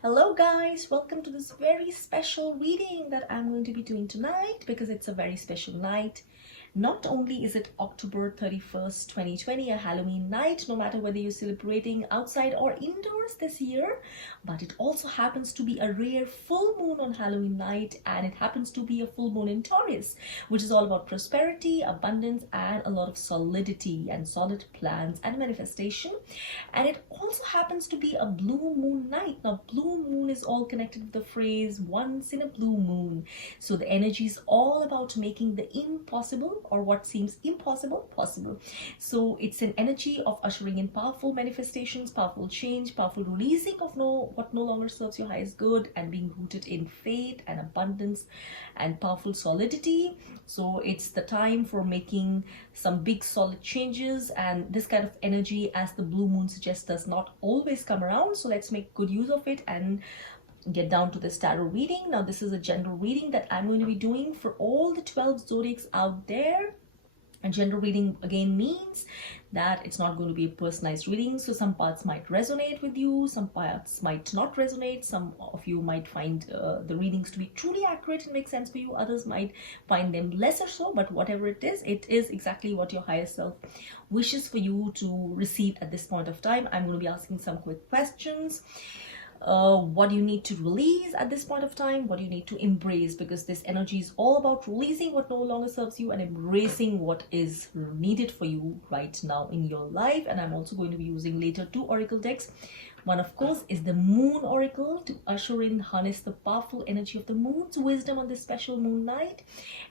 Hello guys, welcome to this very special reading that I'm going to be doing tonight because it's a very special night. Not only is it October 31st, 2020, a Halloween night, no matter whether you're celebrating outside or indoors this year, but it also happens to be a rare full moon on Halloween night, and it happens to be a full moon in Taurus, which is all about prosperity, abundance, and a lot of solidity and solid plans and manifestation. And it also happens to be a blue moon night. Now, blue moon is all connected with the phrase once in a blue moon. So the energy is all about making the impossible or what seems impossible possible. So it's an energy of ushering in powerful manifestations, powerful change, powerful releasing of what no longer serves your highest good, and being rooted in faith and abundance and powerful solidity. So it's the time for making some big solid changes, and this kind of energy, as the blue moon suggests, does not always come around. So let's make good use of it and get down to this tarot reading. Now, this is a general reading that I'm going to be doing for all the 12 zodiacs out there. And general reading again means that it's not going to be a personalized reading. So some parts might resonate with you, some parts might not resonate. Some of you might find the readings to be truly accurate and make sense for you. Others might find them lesser so, but whatever it is exactly what your higher self wishes for you to receive at this point of time. I'm going to be asking some quick questions. What do you need to release at this point of time? What do you need to embrace? Because this energy is all about releasing what no longer serves you and embracing what is needed for you right now in your life. And I'm also going to be using later two oracle decks. One, of course, is the Moon Oracle to usher in, harness the powerful energy of the moon's wisdom on this special moon night.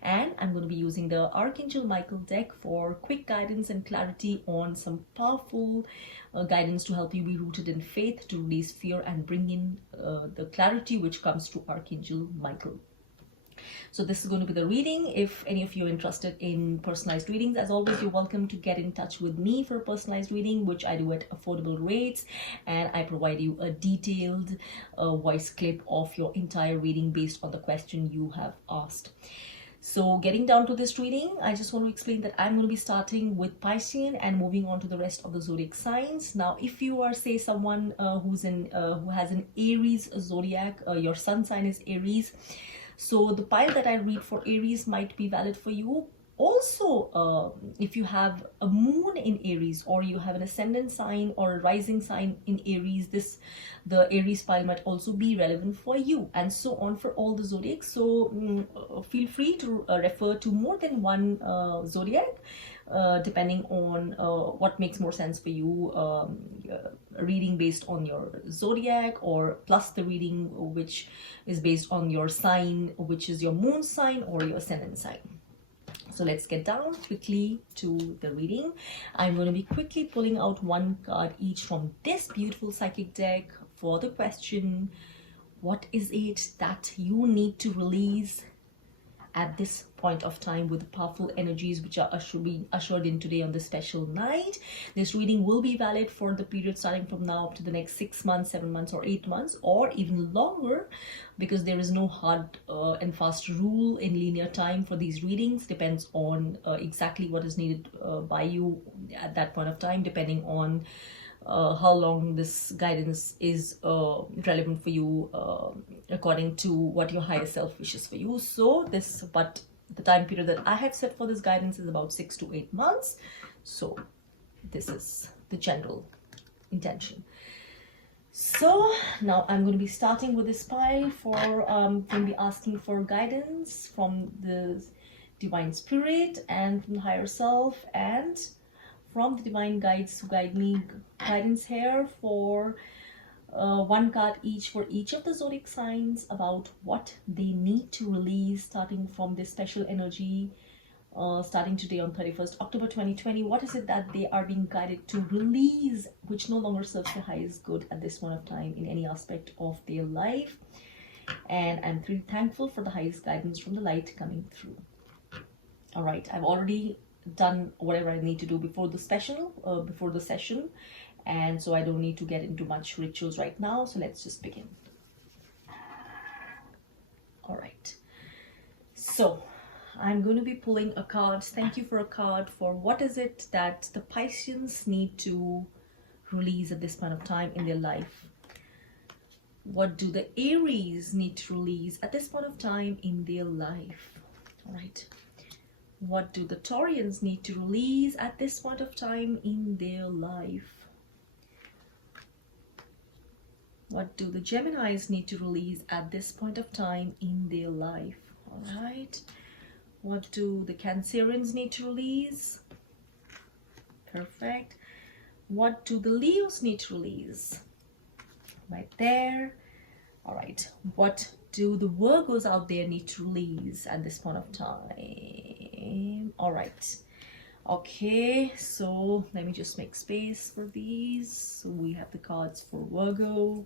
And I'm going to be using the Archangel Michael deck for quick guidance and clarity on some powerful guidance to help you be rooted in faith, to release fear and bring in the clarity which comes to Archangel Michael. So this is going to be the reading. If any of you are interested in personalized readings, as always, you're welcome to get in touch with me for a personalized reading, which I do at affordable rates, and I provide you a detailed voice clip of your entire reading based on the question you have asked. So getting down to this reading, I just want to explain that I'm going to be starting with Piscean and moving on to the rest of the zodiac signs. Now, if you are, say, someone who has an Aries zodiac, your sun sign is Aries. So the pile that I read for Aries might be valid for you. Also, if you have a moon in Aries, or you have an ascendant sign or a rising sign in Aries, the Aries pile might also be relevant for you, and so on for all the zodiacs. So feel free to refer to more than one zodiac, depending on what makes more sense for you. Reading based on your zodiac, or plus the reading which is based on your sign, which is your moon sign or your ascendant sign. So let's get down quickly to the reading. I'm going to be quickly pulling out one card each from this beautiful psychic deck for the question, what is it that you need to release at this point of time with the powerful energies which are ushered in today on this special night. This reading will be valid for the period starting from now up to the next 6 months, 7 months, or 8 months, or even longer, because there is no hard and fast rule in linear time for these readings. Depends on exactly what is needed by you at that point of time, depending on how long this guidance is relevant for you, according to what your higher self wishes for you. But the time period that I have set for this guidance is about 6 to 8 months. So this is the general intention. So now I'm going to be starting with this pile for going to be asking for guidance from the divine spirit and from the higher self, and from the divine guides who guide me, guidance here for one card each for each of the zodiac signs about what they need to release, starting from this special energy, starting today on 31st October 2020. What is it that they are being guided to release, which no longer serves the highest good at this point of time in any aspect of their life? And I'm really thankful for the highest guidance from the light coming through. All right, I've already done whatever I need to do before the session, and so I don't need to get into much rituals right now. So let's just begin. All right, so I'm going to be pulling a card. Thank you for a card for what is it that the Pisceans need to release at this point of time in their life. What do the Aries need to release at this point of time in their life? All right. What do the Taurians need to release at this point of time in their life? What do the Geminis need to release at this point of time in their life? All right. What do the Cancerians need to release? Perfect. What do the Leos need to release? Right there. All right. What do the Virgos out there need to release at this point of time? All right. Okay, so let me just make space for these. So we have the cards for Virgo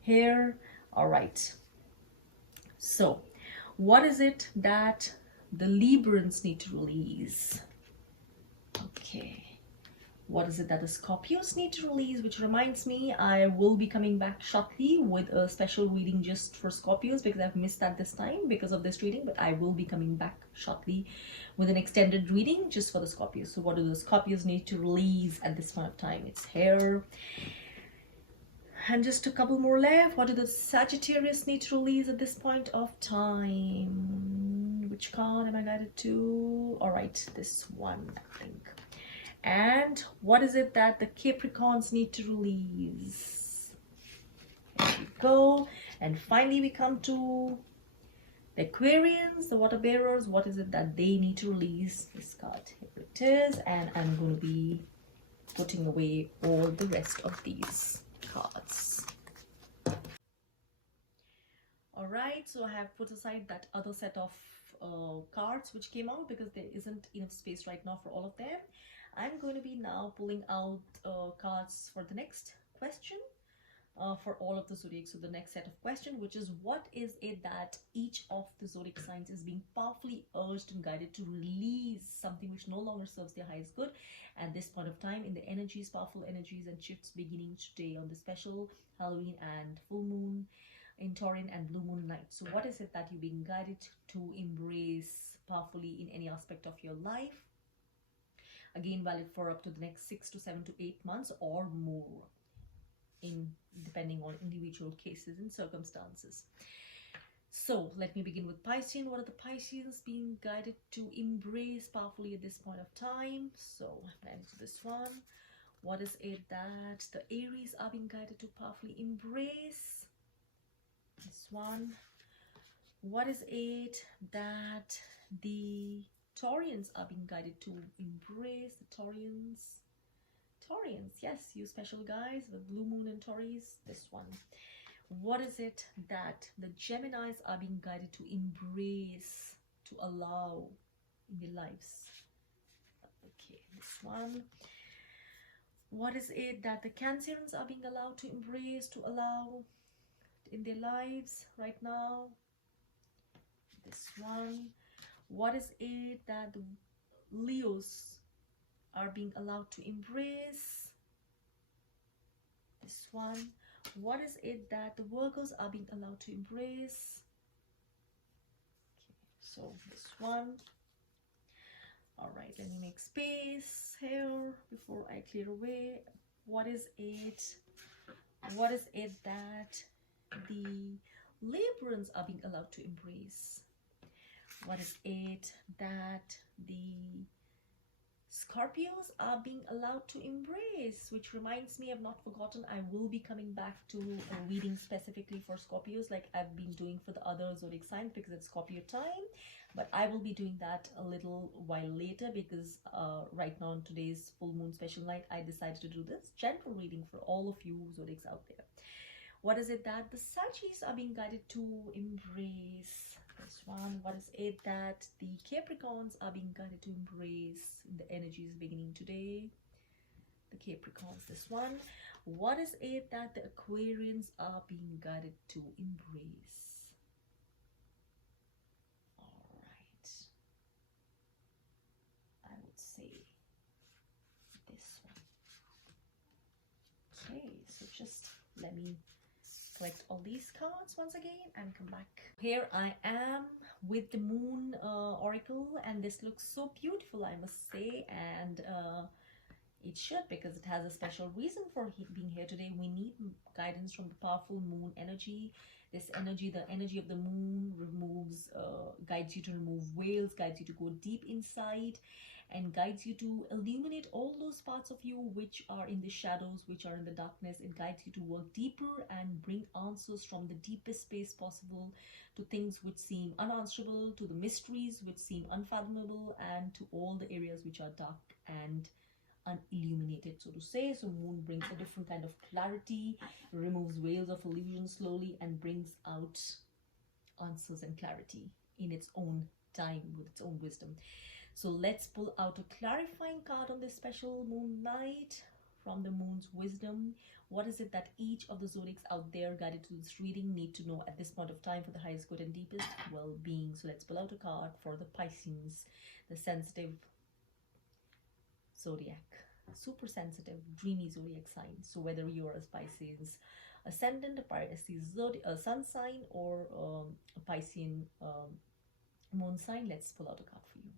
here. All right. So what is it that the Librans need to release? Okay. What is it that the Scorpios need to release? Which reminds me, I will be coming back shortly with a special reading just for Scorpios, because I've missed that this time because of this reading, but I will be coming back shortly with an extended reading just for the Scorpios. So what do the Scorpios need to release at this point of time? It's here. And just a couple more left. What do the Sagittarius need to release at this point of time? Which card am I guided to? All right, this one, I think. And what is it that the Capricorns need to release? There we go. And finally we come to the Aquarians, the water bearers. What is it that they need to release? This card, here it is. And I'm going to be putting away all the rest of these cards. All right, so I have put aside that other set of cards which came out because there isn't enough space right now for all of them. I'm going to be now pulling out cards for the next question for all of the zodiacs. So the next set of questions, which is what is it that each of the zodiac signs is being powerfully urged and guided to release something which no longer serves their highest good at this point of time in the energies, powerful energies and shifts beginning today on the special Halloween and full moon in Taurine and blue moon night. So what is it that you're being guided to embrace powerfully in any aspect of your life? Again, valid for up to the next 6 to 7 to 8 months or more, depending on individual cases and circumstances. So let me begin with Piscean. What are the Pisceans being guided to embrace powerfully at this point of time? So answer this one. What is it that the Aries are being guided to powerfully embrace? This one. What is it that the Taurians are being guided to embrace? The Taurians, yes, you special guys with blue moon and Taurus. This one. What is it that the Geminis are being guided to embrace, to allow in their lives? Okay, this one. What is it that the Cancerians are being allowed to embrace, to allow in their lives right now? This one. What is it that the Leos are being allowed to embrace? This one. What is it that the Virgos are being allowed to embrace? Okay, so this one. All right, let me make space here before I clear away. What is it that the Librans are being allowed to embrace? What is it that the Scorpios are being allowed to embrace? Which reminds me, I've not forgotten, I will be coming back to a reading specifically for Scorpios like I've been doing for the other zodiac signs because it's Scorpio time. But I will be doing that a little while later because right now on today's full moon special night, I decided to do this gentle reading for all of you zodiacs out there. What is it that the Sagittarius are being guided to embrace? This one. What is it that the Capricorns are being guided to embrace in the energies beginning today? The Capricorns. This one. What is it that the Aquarians are being guided to embrace? All right. I would say this one. Okay, so just let me collect all these cards once again and come back. Here I am with the moon oracle, and this looks so beautiful, I must say, and it should, because it has a special reason for being here today. We need guidance from the powerful moon energy. This energy, the energy of the moon, guides you to remove veils, guides you to go deep inside, and guides you to illuminate all those parts of you which are in the shadows, which are in the darkness. It guides you to work deeper and bring answers from the deepest space possible to things which seem unanswerable, to the mysteries which seem unfathomable, and to all the areas which are dark and unilluminated, so to say. So moon brings a different kind of clarity, removes veils of illusion slowly, and brings out answers and clarity in its own time with its own wisdom. So let's pull out a clarifying card on this special moon night from the moon's wisdom. What is it that each of the zodiacs out there guided to this reading need to know at this point of time for the highest good and deepest well-being? So let's pull out a card for the Pisces, the sensitive zodiac, super sensitive, dreamy zodiac sign. So whether you're a Pisces ascendant, a Pisces sun sign, or a Piscean moon sign, let's pull out a card for you.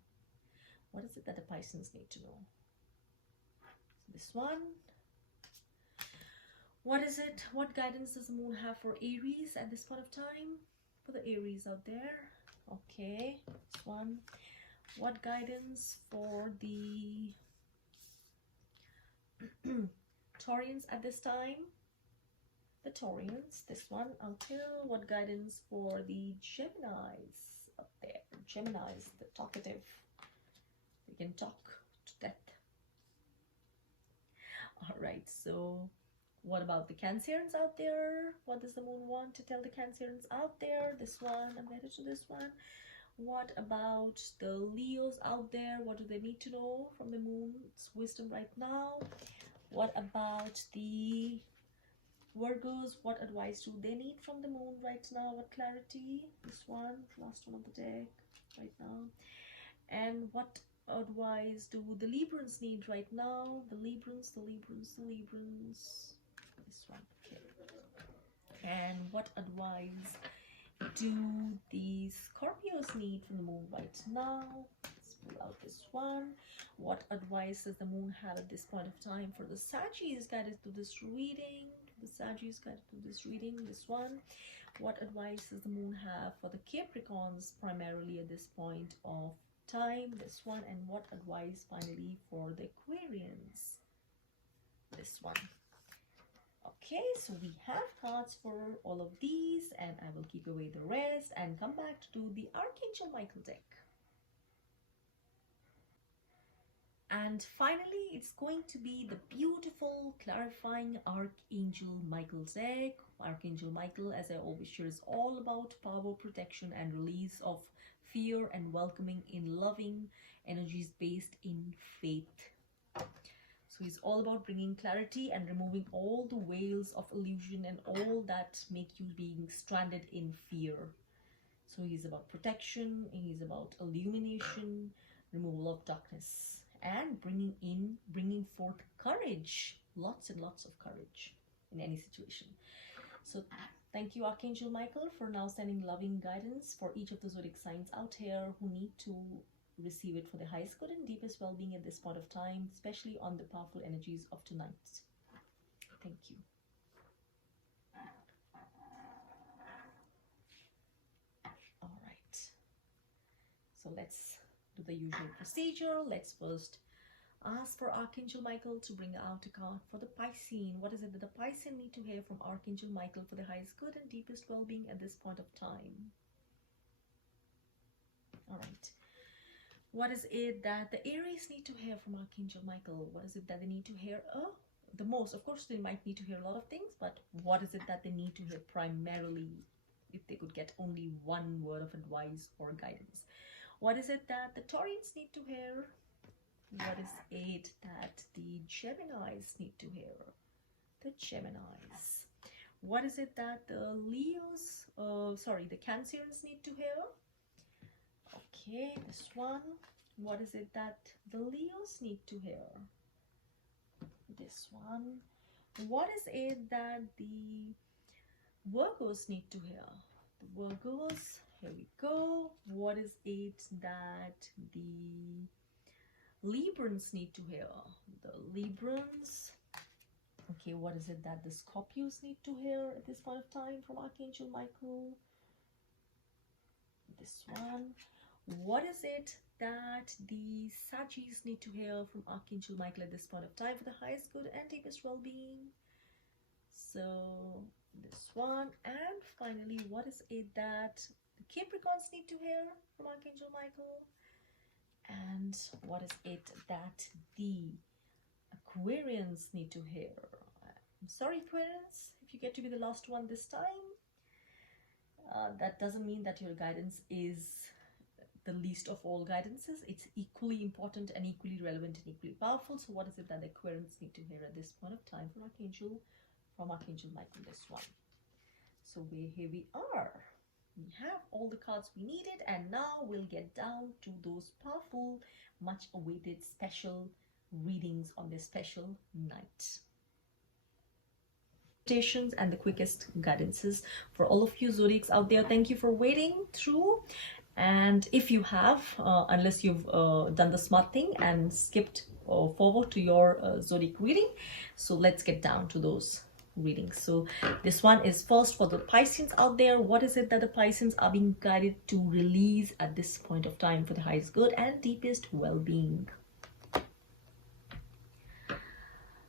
What is it that the Pisces need to know? So this one. What is it? What guidance does the moon have for Aries at this point of time? For the Aries out there. Okay, this one. What guidance for the Taurians at this time? The Taurians, this one. Until what guidance for the Geminis up there? Geminis, the talkative. They can talk to death. All right, so what about the Cancerians out there? What does the moon want to tell the Cancerians out there? This one, I'm headed to this one. What about the Leos out there? What do they need to know from the moon's wisdom right now? What about the Virgos? What advice do they need from the moon right now? What clarity? This one, last one of the deck right now. And what advice do the Librans need right now? The Librans. This one, okay. And what advice do the Scorpios need from the moon right now? Let's pull out this one. What advice does the moon have at this point of time for the Saggies guided to this reading? The Saggies guided to this reading, this one. What advice does the moon have for the Capricorns primarily at this point of time? This one. And what advice finally for the Aquarians? This one. Okay, so we have cards for all of these, and I will keep away the rest and come back to do the Archangel Michael deck. And finally, it's going to be the beautiful, clarifying Archangel Michael deck. Archangel Michael, as I always share, is all about power, protection, and release of fear, and welcoming in loving energies based in faith. So he's all about bringing clarity and removing all the veils of illusion and all that make you being stranded in fear. So he's about protection, he's about illumination, removal of darkness, and bringing forth courage, lots and lots of courage in any situation. So thank you, Archangel Michael, for now sending loving guidance for each of the zodiac signs out here who need to receive it for the highest good and deepest well-being at this point of time, especially on the powerful energies of tonight. Thank you. All right, so let's do the usual procedure. Let's first ask for Archangel Michael to bring out a card for the Piscean. What is it that the Piscean need to hear from Archangel Michael for the highest good and deepest well-being at this point of time? All right. What is it that the Aries need to hear from Archangel Michael? What is it that they need to hear the most? Of course, they might need to hear a lot of things, but what is it that they need to hear primarily if they could get only one word of advice or guidance? What is it that the Taurians need to hear? What is it that the Geminis need to hear? The Geminis. What is it that the the Cancerians need to hear? Okay, this one. What is it that the Leos need to hear? This one. What is it that the Virgos need to hear? The Virgos, here we go. What is it that the Librans need to hear? The Librans. Okay, what is it that the Scorpios need to hear at this point of time from Archangel Michael? This one. What is it that the Saggies need to hear from Archangel Michael at this point of time for the highest good and deepest well-being? So this one. And finally, what is it that the Capricorns need to hear from Archangel Michael? And what is it that the Aquarians need to hear? I'm sorry, Aquarians, if you get to be the last one this time. That doesn't mean that your guidance is the least of all guidances. It's equally important and equally relevant and equally powerful. So what is it that the Aquarians need to hear at this point of time from Archangel Michael, this one? So here we are. We have all the cards we needed, and now we'll get down to those powerful, much awaited special readings on this special night. And the quickest guidances for all of you zodiacs out there. Thank you for waiting through. And if you have, unless you've done the smart thing and skipped forward to your zodiac reading, so let's get down to those readings. So this one is first for the Pisceans out there. What is it that the Pisceans are being guided to release at this point of time for the highest good and deepest well-being?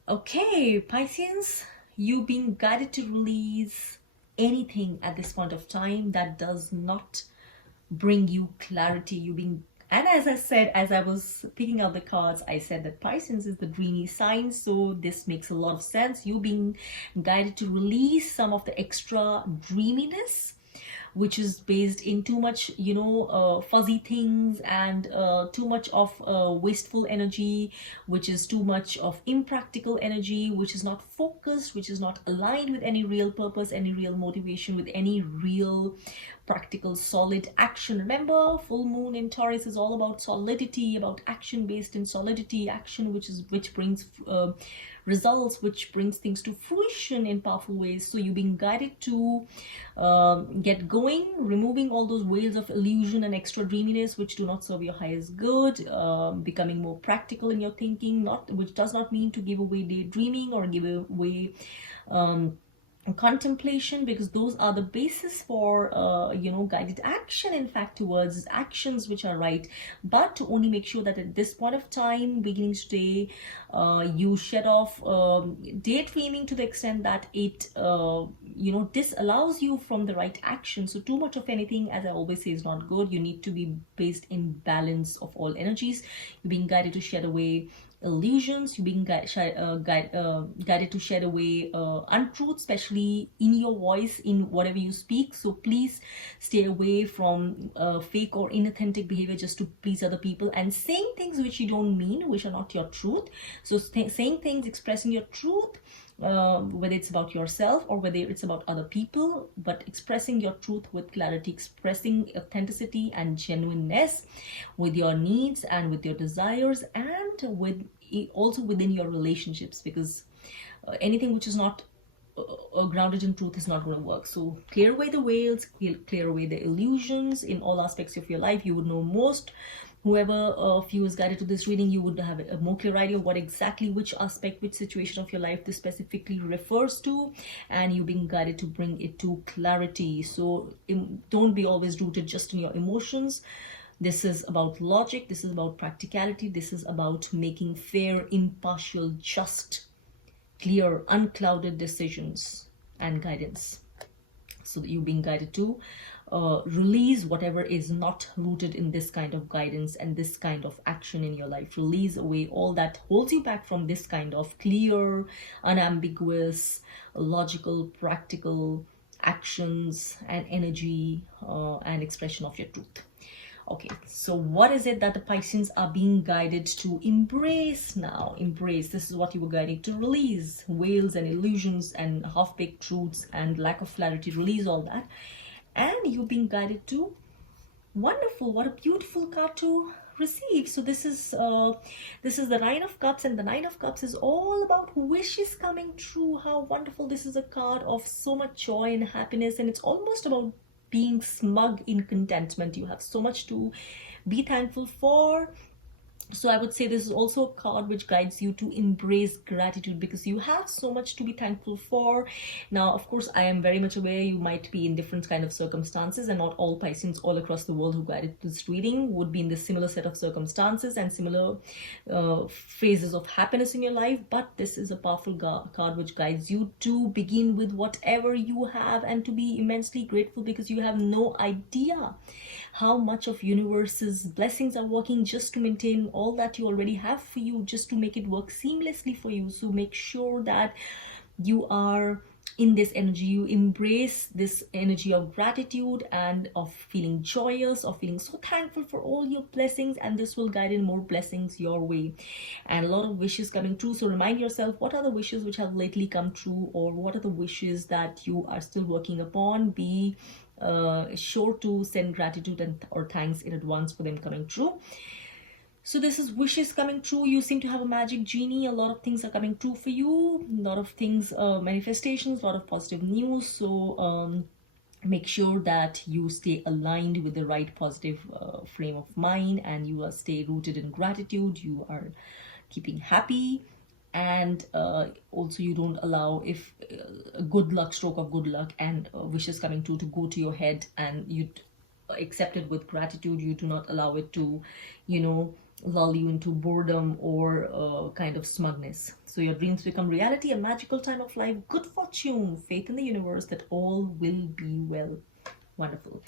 Okay, Pisceans, you being guided to release anything at this point of time that does not bring you clarity. And as I said, as I was picking out the cards, I said that Pisces is the dreamy sign, so this makes a lot of sense. You being guided to release some of the extra dreaminess, which is based in too much, fuzzy things, and too much of wasteful energy, which is too much of impractical energy, which is not focused, which is not aligned with any real purpose, any real motivation, with any real practical solid action. Remember, full moon in Taurus is all about solidity, about action based in solidity, action which brings results, which brings things to fruition in powerful ways. So you're being guided to get going, removing all those veils of illusion and extra dreaminess which do not serve your highest good, becoming more practical in your thinking, which does not mean to give away daydreaming or give away contemplation, because those are the basis for guided action, in fact, towards actions which are right. But to only make sure that at this point of time, beginning today, you shed off daydreaming to the extent that it disallows you from the right action. So too much of anything, as I always say, is not good. You need to be based in balance of all energies. You're being guided to shed away illusions. You're being guided to shed away untruth, especially in your voice, in whatever you speak. So please stay away from fake or inauthentic behavior just to please other people, and saying things which you don't mean, which are not your truth. So saying things, expressing your truth, whether it's about yourself or whether it's about other people, but expressing your truth with clarity, expressing authenticity and genuineness with your needs and with your desires, and also within your relationships, because anything which is not grounded in truth is not going to work. So clear away the veils, clear away the illusions in all aspects of your life. You would know most. Whoever of you is guided to this reading, you would have a more clear idea of what exactly, which aspect, which situation of your life this specifically refers to, and you're being guided to bring it to clarity. So don't be always rooted just in your emotions. This is about logic, this is about practicality, this is about making fair, impartial, just, clear, unclouded decisions and guidance. So that you're being guided to release whatever is not rooted in this kind of guidance and this kind of action in your life. Release away all that holds you back from this kind of clear, unambiguous, logical, practical actions and energy and expression of your truth. Okay, so what is it that the Pisceans are being guided to embrace now? Embrace. This is what you were guided to release. Veils and illusions and half-baked truths and lack of clarity. Release all that. And you're being guided to, wonderful, what a beautiful card to receive. So this is the Nine of Cups, and the Nine of Cups is all about wishes coming true. How wonderful. This is a card of so much joy and happiness, and it's almost about being smug in contentment. You have so much to be thankful for. So I would say this is also a card which guides you to embrace gratitude, because you have so much to be thankful for. Now, of course, I am very much aware you might be in different kind of circumstances, and not all Pisceans all across the world who guided this reading would be in this similar set of circumstances and similar phases of happiness in your life. But this is a powerful card which guides you to begin with whatever you have and to be immensely grateful, because you have no idea how much of universe's blessings are working just to maintain all that you already have for you, just to make it work seamlessly for you. So make sure that you are in this energy, you embrace this energy of gratitude and of feeling joyous, of feeling so thankful for all your blessings, and this will guide in more blessings your way and a lot of wishes coming true. So remind yourself, what are the wishes which have lately come true, or what are the wishes that you are still working upon? Be sure to send gratitude and or thanks in advance for them coming true. So this is wishes coming true. You seem to have a magic genie. A lot of things are coming true for you. A lot of things, manifestations, a lot of positive news. So make sure that you stay aligned with the right positive frame of mind, and you stay rooted in gratitude. You are keeping happy, and also you don't allow if a good luck, stroke of good luck and wishes coming true to go to your head, and you accept it with gratitude. You do not allow it to, lull you into boredom or kind of smugness. So your dreams become reality, a magical time of life, good fortune, faith in the universe that all will be well. Wonderful.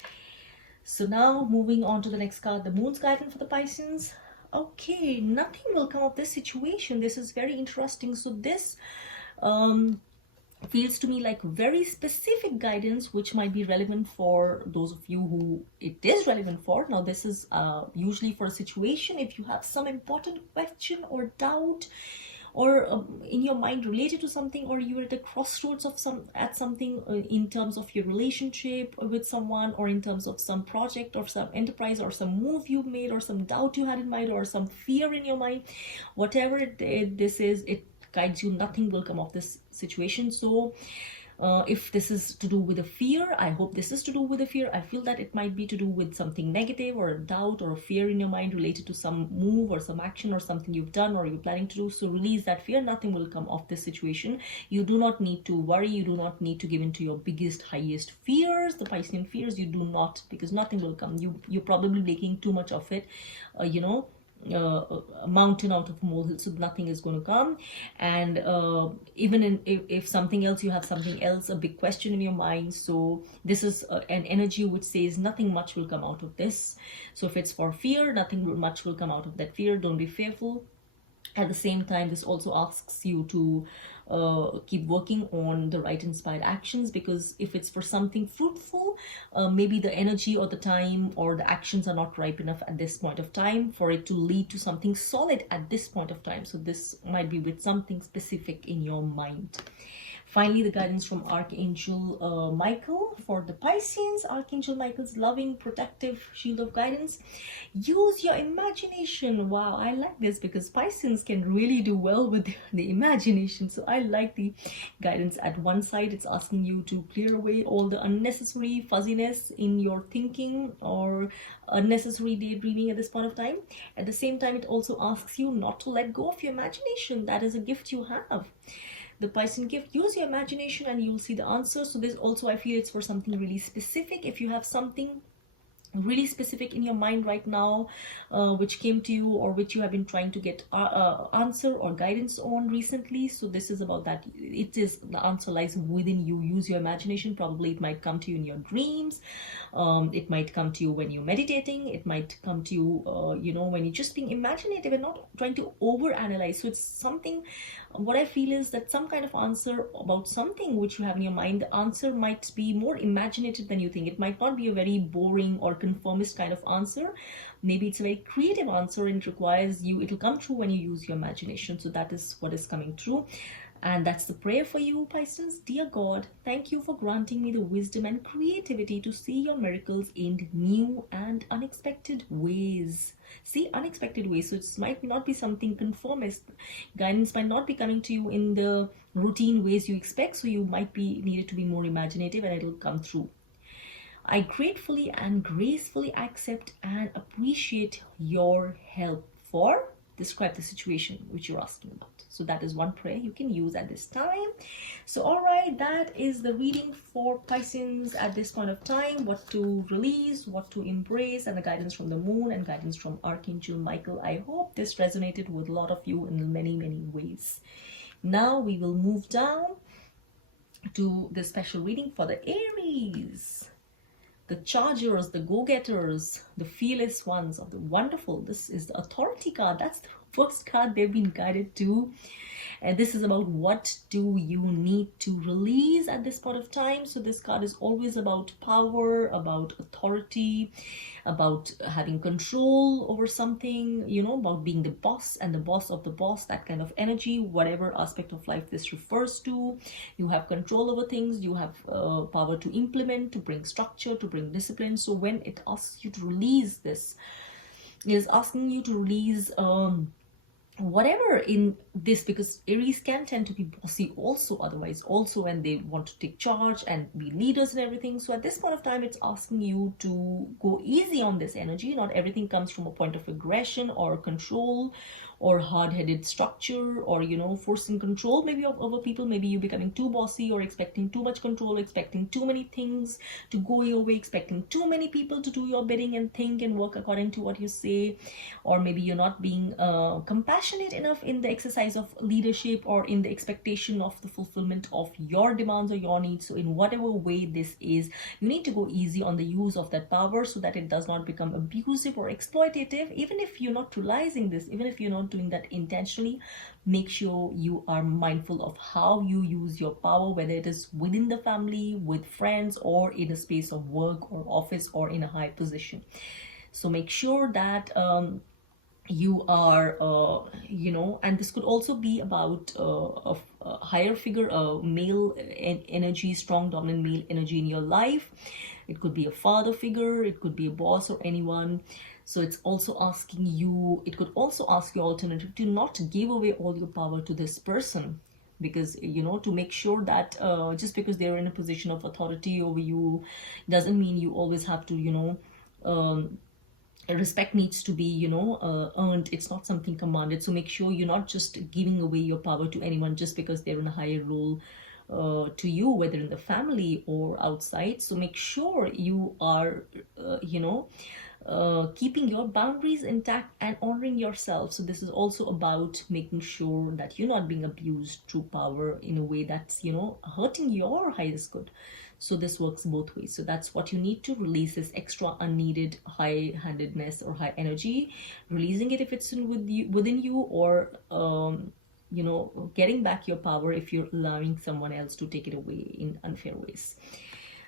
So now moving on to the next card, the moon's guidance for the Pisceans. Okay, nothing will come of this situation. This is very interesting. So this feels to me like very specific guidance which might be relevant for those of you who it is relevant for. Now this is usually for a situation if you have some important question or doubt, or in your mind related to something, or you're at a crossroads of something in terms of your relationship with someone, or in terms of some project or some enterprise or some move you've made, or some doubt you had in mind, or some fear in your mind. Whatever this is, it guides you. Nothing will come of this situation. So if this is to do with a fear, I hope this is to do with a fear. I feel that it might be to do with something negative, or a doubt or a fear in your mind related to some move or some action or something you've done or you're planning to do. So release that fear. Nothing will come of this situation. You do not need to worry. You do not need to give in to your biggest, highest fears, the Piscean fears. You do not, because nothing will come. You're probably making too much of it, a mountain out of a molehill, so nothing is going to come. And even if something else, you have something else, a big question in your mind, so this is an energy which says nothing much will come out of this. So if it's for fear, nothing much will come out of that fear. Don't be fearful. At the same time, this also asks you to keep working on the right inspired actions, because if it's for something fruitful, maybe the energy or the time or the actions are not ripe enough at this point of time for it to lead to something solid at this point of time. So this might be with something specific in your mind. Finally, the guidance from Archangel Michael for the Pisceans. Archangel Michael's loving, protective shield of guidance. Use your imagination. Wow, I like this, because Pisceans can really do well with the imagination. So I like the guidance. At one side, it's asking you to clear away all the unnecessary fuzziness in your thinking or unnecessary daydreaming at this point of time. At the same time, it also asks you not to let go of your imagination. That is a gift you have. The Piscean gift. Use your imagination and you'll see the answer. So this also, I feel it's for something really specific. If you have something really specific in your mind right now, which came to you or which you have been trying to get answer or guidance on recently, so this is about that. It is, the answer lies within you. Use your imagination. Probably it might come to you in your dreams, it might come to you when you're meditating, it might come to you when you're just being imaginative and not trying to over analyze. So it's something, what I feel is that some kind of answer about something which you have in your mind, the answer might be more imaginative than you think. It might not be a very boring or conformist kind of answer. Maybe it's a very creative answer and it requires you, it'll come true when you use your imagination. So that is what is coming true. And that's the prayer for you, Pisces. Dear God, thank you for granting me the wisdom and creativity to see your miracles in new and unexpected ways. See, unexpected ways. So it might not be something conformist. Guidance might not be coming to you in the routine ways you expect. So you might be needed to be more imaginative and it'll come through. I gratefully and gracefully accept and appreciate your help for describe the situation which you're asking about. So that is one prayer you can use at this time. So all right, that is the reading for Pisces at this point of time. What to release, what to embrace, and the guidance from the moon and guidance from Archangel Michael. I hope this resonated with a lot of you in many, many ways. Now we will move down to the special reading for the Aries. The chargers, the go-getters, the fearless ones of the wonderful. This is the authority card. That's the first card they've been guided to. And this is about what do you need to release at this point of time. So this card is always about power, about authority, about having control over something, you know, about being the boss and the boss of the boss, that kind of energy, whatever aspect of life this refers to. You have control over things, you have power to implement, to bring structure, to bring discipline. So when it asks you to release this, it is asking you to release whatever in this, because Aries can tend to be bossy also otherwise, also when they want to take charge and be leaders and everything. So at this point of time, it's asking you to go easy on this energy. Not everything comes from a point of aggression or control or hard-headed structure, or, you know, forcing control maybe over people. Maybe you becoming too bossy or expecting too much control, expecting too many things to go your way, expecting too many people to do your bidding and think and work according to what you say. Or maybe you're not being compassionate enough in the exercise of leadership or in the expectation of the fulfillment of your demands or your needs. So in whatever way this is, you need to go easy on the use of that power so that it does not become abusive or exploitative. Even if you're not realizing this, even if you're not doing that intentionally, make sure you are mindful of how you use your power, whether it is within the family, with friends, or in a space of work or office or in a high position. So make sure that you are you know, and this could also be about a higher figure, a male energy, strong dominant male energy in your life. It could be a father figure, it could be a boss or anyone. So it's also asking you, it could also ask you alternative to not give away all your power to this person, because, you know, to make sure that just because they're in a position of authority over you doesn't mean you always have to, you know, respect needs to be, you know, earned. It's not something commanded. So make sure you're not just giving away your power to anyone just because they're in a higher role to you, whether in the family or outside. So make sure you are, you know, keeping your boundaries intact and honoring yourself. So this is also about making sure that you're not being abused through power in a way that's, you know, hurting your highest good. So this works both ways. So that's what you need to release, this extra unneeded high-handedness or high energy, releasing it if it's within you, or you know, getting back your power if you're allowing someone else to take it away in unfair ways.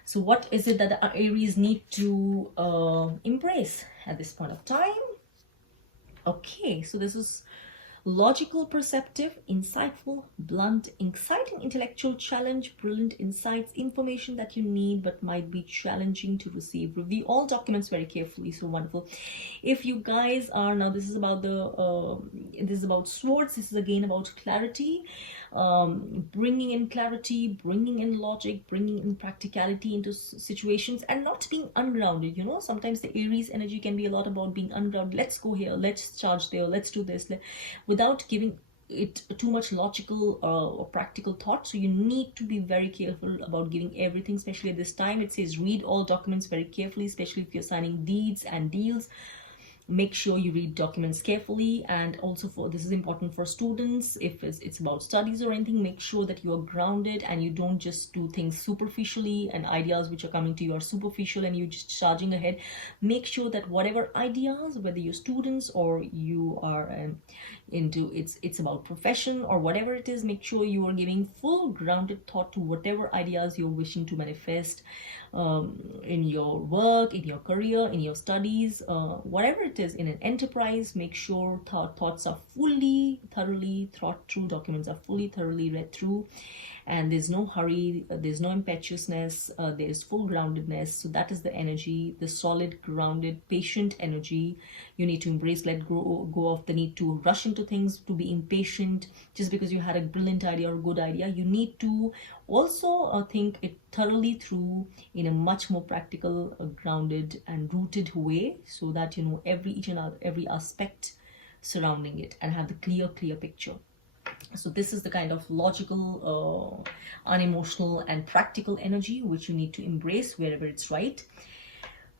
So what is it that the Aries need to embrace at this point of time? Okay, so this is logical, perceptive, insightful, blunt, exciting, intellectual, challenge, brilliant insights, information that you need but might be challenging to receive. Review all documents very carefully. So wonderful. If you guys are, now this is about the this is about swords. This is again about clarity, bringing in clarity, bringing in logic, bringing in practicality into situations, and not being ungrounded. You know, sometimes the Aries energy can be a lot about being ungrounded. Let's go here, let's charge there, let's do this, without giving it too much logical or practical thought. So you need to be very careful about giving everything, especially at this time. It says read all documents very carefully, especially if you're signing deeds and deals. Make sure you read documents carefully. And also, for this is important for students, if it's about studies or anything, make sure that you are grounded and you don't just do things superficially, and ideas which are coming to you are superficial and you're just charging ahead. Make sure that whatever ideas, whether you're students or you are into it's about profession or whatever it is, make sure you are giving full grounded thought to whatever ideas you're wishing to manifest in your work, in your career, in your studies, whatever it is, in an enterprise. Make sure thoughts are fully thoroughly thought through, documents are fully thoroughly read through, and there's no hurry, there's no impetuousness, there's full groundedness. So that is the energy, the solid, grounded, patient energy. You need to embrace, let go of the need to rush into things, to be impatient just because you had a brilliant idea or good idea. You need to also think it thoroughly through in a much more practical, grounded and rooted way, so that, you know, every aspect surrounding it and have the clear picture. So this is the kind of logical, unemotional and practical energy which you need to embrace wherever it's right.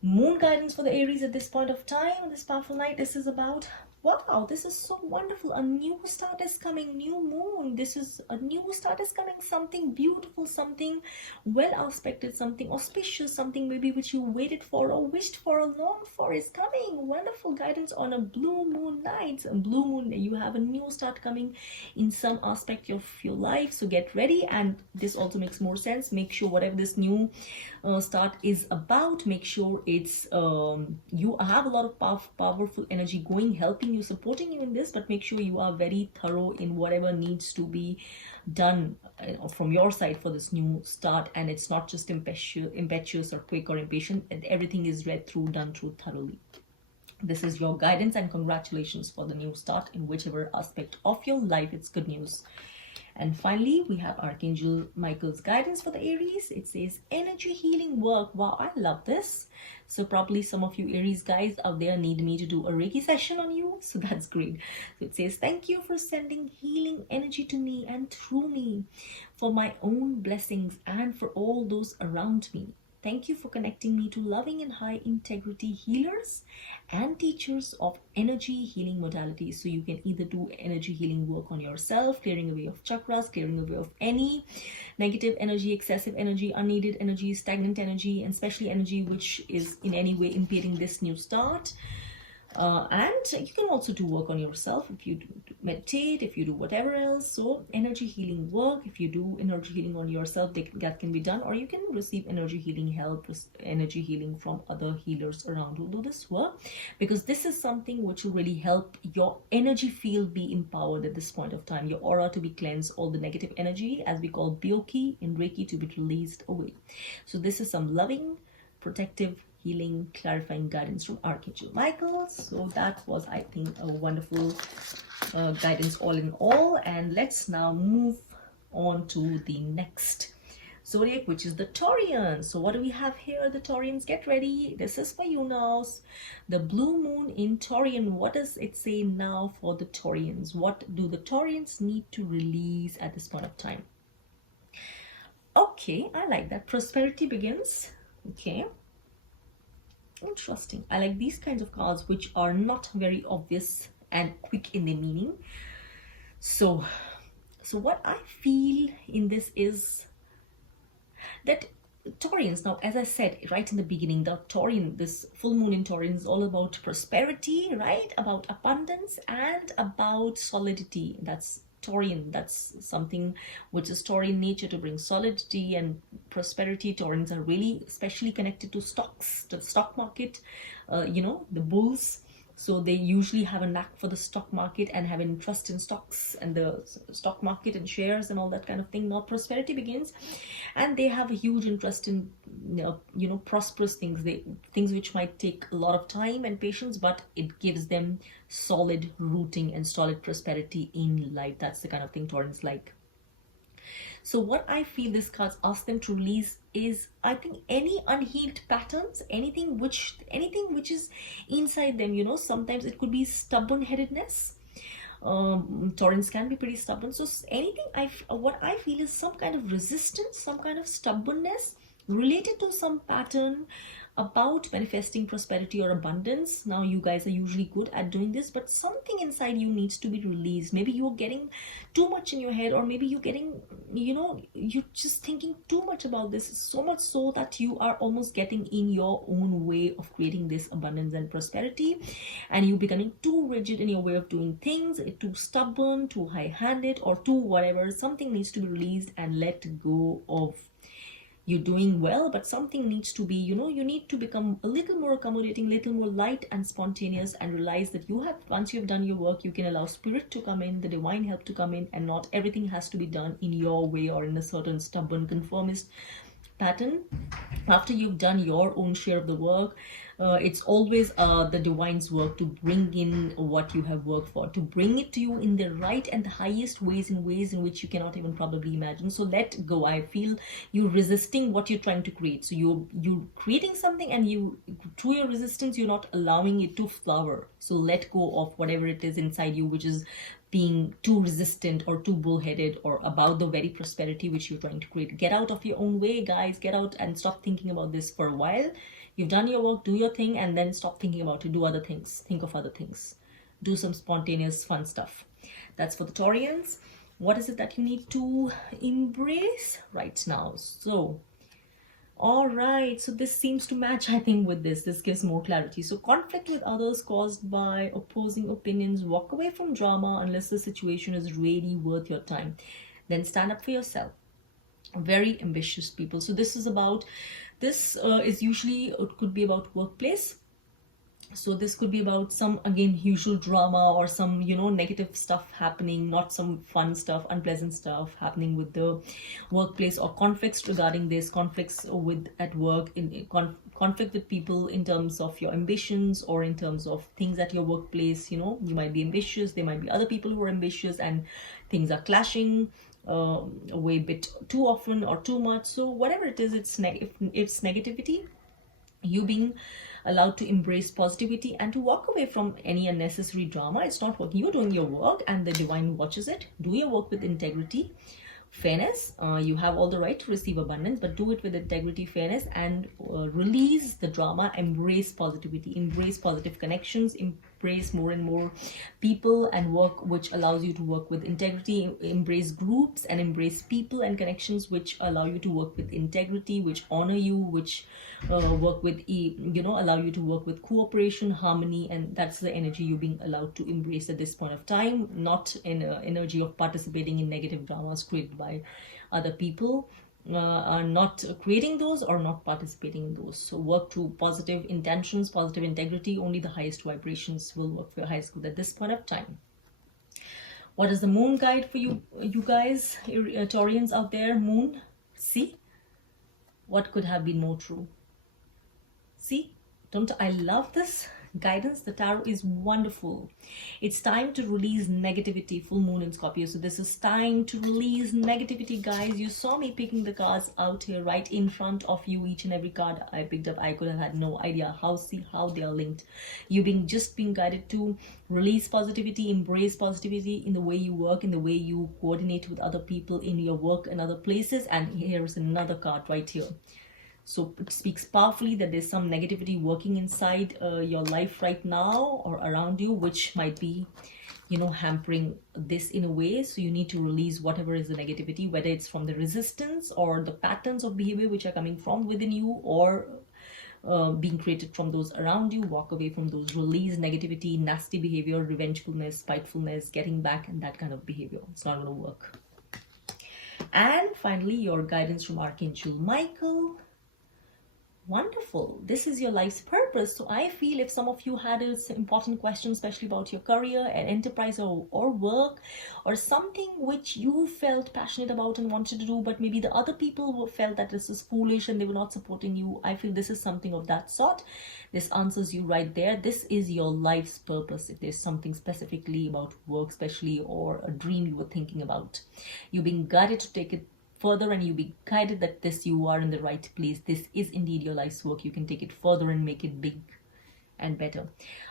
Moon guidance for the Aries at this point of time, this powerful night. This is about, wow, this is so wonderful. A new start is coming, new moon. This is a new start is coming, something beautiful, something well expected, something auspicious, something maybe which you waited for or wished for or longed for is coming. Wonderful guidance on a blue moon night. A blue moon, you have a new start coming in some aspect of your life. So get ready. And this also makes more sense. Make sure whatever this new start is about, make sure it's you have a lot of powerful energy going, helping you, supporting you in this, but make sure you are very thorough in whatever needs to be done from your side for this new start, and it's not just impetuous or quick or impatient, and everything is read through, done through thoroughly. This is your guidance, and congratulations for the new start in whichever aspect of your life. It's good news. And finally, we have Archangel Michael's guidance for the Aries. It says energy healing work. Wow, I love this. So probably some of you Aries guys out there need me to do a Reiki session on you. So that's great. So it says, thank you for sending healing energy to me and through me for my own blessings and for all those around me. Thank you for connecting me to loving and high integrity healers and teachers of energy healing modalities. So you can either do energy healing work on yourself, clearing away of chakras, clearing away of any negative energy, excessive energy, unneeded energy, stagnant energy, and especially energy which is in any way impeding this new start. And you can also do work on yourself if you do meditate, if you do whatever else. So energy healing work, if you do energy healing on yourself, that can be done, or you can receive energy healing help, energy healing from other healers around who do this work, because this is something which will really help your energy field be empowered at this point of time, your aura to be cleansed, all the negative energy, as we call byoki in Reiki, to be released away. So this is some loving, protective, healing, clarifying guidance from Archangel Michael. So that was, I think, a wonderful guidance all in all. And let's now move on to the next zodiac, which is the Taurians. So what do we have here, the Taurians? Get ready. This is for you now. The blue moon in Taurian. What does it say now for the Taurians? What do the Taurians need to release at this point of time? Okay, I like that. Prosperity begins. Okay. Interesting. I like these kinds of cards which are not very obvious and quick in their meaning. So what I feel in this is that Taurians, now as I said right in the beginning, the Taurian, this full moon in Taurian is all about prosperity, right? About abundance and about solidity. That's Taurian, that's something which is Taurian nature, to bring solidity and prosperity. Taurians are really especially connected to stocks, to the stock market, the bulls. So they usually have a knack for the stock market and have an interest in stocks and the stock market and shares and all that kind of thing. Now prosperity begins, and they have a huge interest in prosperous things, things which might take a lot of time and patience, but it gives them solid rooting and solid prosperity in life. That's the kind of thing Taurans like. So what I feel this cards ask them to release is, I think, any unhealed patterns, anything which is inside them. Sometimes it could be stubborn-headedness. Taurans can be pretty stubborn. So anything, what I feel is some kind of resistance, some kind of stubbornness related to some pattern about manifesting prosperity or abundance. Now you guys are usually good at doing this, but something inside you needs to be released. Maybe you're getting too much in your head, or maybe you're getting, you're just thinking too much about this, so much so that you are almost getting in your own way of creating this abundance and prosperity, and you're becoming too rigid in your way of doing things, too stubborn, too high-handed, or too whatever. Something needs to be released and let go of. You're doing well, but something needs to be, you need to become a little more accommodating, little more light and spontaneous, and realize that once you've done your work, you can allow spirit to come in, the divine help to come in, and not everything has to be done in your way or in a certain stubborn, conformist pattern. After you've done your own share of the work, it's always the divine's work to bring in what you have worked for, to bring it to you in the right and the highest ways, in ways in which you cannot even probably imagine. So let go. I feel you're resisting what you're trying to create. So you're creating something, and you, through your resistance, you're not allowing it to flower. So let go of whatever it is inside you which is being too resistant or too bullheaded or about the very prosperity which you're trying to create. Get out of your own way, guys. Get out and stop thinking about this for a while. You've done your work, do your thing, and then stop thinking about it. Do other things. Think of other things. Do some spontaneous fun stuff. That's for the Taurians. What is it that you need to embrace right now? So all right, so this seems to match, I think, with this. This gives more clarity. So conflict with others caused by opposing opinions. Walk away from drama unless the situation is really worth your time. Then stand up for yourself. Very ambitious people. So this is about, this is usually, it could be about workplace. So this could be about some, again, usual drama or some, negative stuff happening, not some fun stuff, unpleasant stuff happening with the workplace, or conflicts regarding this, conflicts with at work, conflict with people in terms of your ambitions or in terms of things at your workplace. You might be ambitious, there might be other people who are ambitious, and things are clashing way bit too often or too much. So whatever it is, it's negativity. You being allowed to embrace positivity and to walk away from any unnecessary drama. It's not working. You're doing your work and the divine watches it. Do your work with integrity, fairness. You have all the right to receive abundance, but do it with integrity, fairness, and release the drama. Embrace positivity, embrace positive connections, embrace more and more people and work which allows you to work with integrity. Embrace groups and embrace people and connections which allow you to work with integrity, which honor you, which work with allow you to work with cooperation, harmony. And that's the energy you're being allowed to embrace at this point of time, not in energy of participating in negative dramas created by other people. Are not creating those or not participating in those. So work to positive intentions, positive integrity. Only the highest vibrations will work for your highest good at this point of time. What is the moon guide for you guys, Taurians out there? Moon, see, what could have been more true? See, don't I love this guidance? The tarot is wonderful. It's time to release negativity. Full moon in Scorpio. So this is time to release negativity, guys. You saw me picking the cards out here right in front of you. Each and every card I picked up, I could have had no idea how they are linked. You're just being guided to release positivity, embrace positivity in the way you work, in the way you coordinate with other people in your work and other places. And here's another card right here. So it speaks powerfully that there's some negativity working inside your life right now or around you, which might be, hampering this in a way. So you need to release whatever is the negativity, whether it's from the resistance or the patterns of behavior which are coming from within you, or being created from those around you. Walk away from those. Release negativity, nasty behavior, revengefulness, spitefulness, getting back, and that kind of behavior. It's not going to work. And finally, your guidance from Archangel Michael. Wonderful. This is your life's purpose. So I feel if some of you had an important question, especially about your career and enterprise or work, or something which you felt passionate about and wanted to do, but maybe the other people felt that this is foolish and they were not supporting you, I feel this is something of that sort. This answers you right there. This is your life's purpose. If there's something specifically about work, especially, or a dream you were thinking about, you're being guided to take it further, and you be guided that you are in the right place. This is indeed your life's work. You can take it further and make it big and better.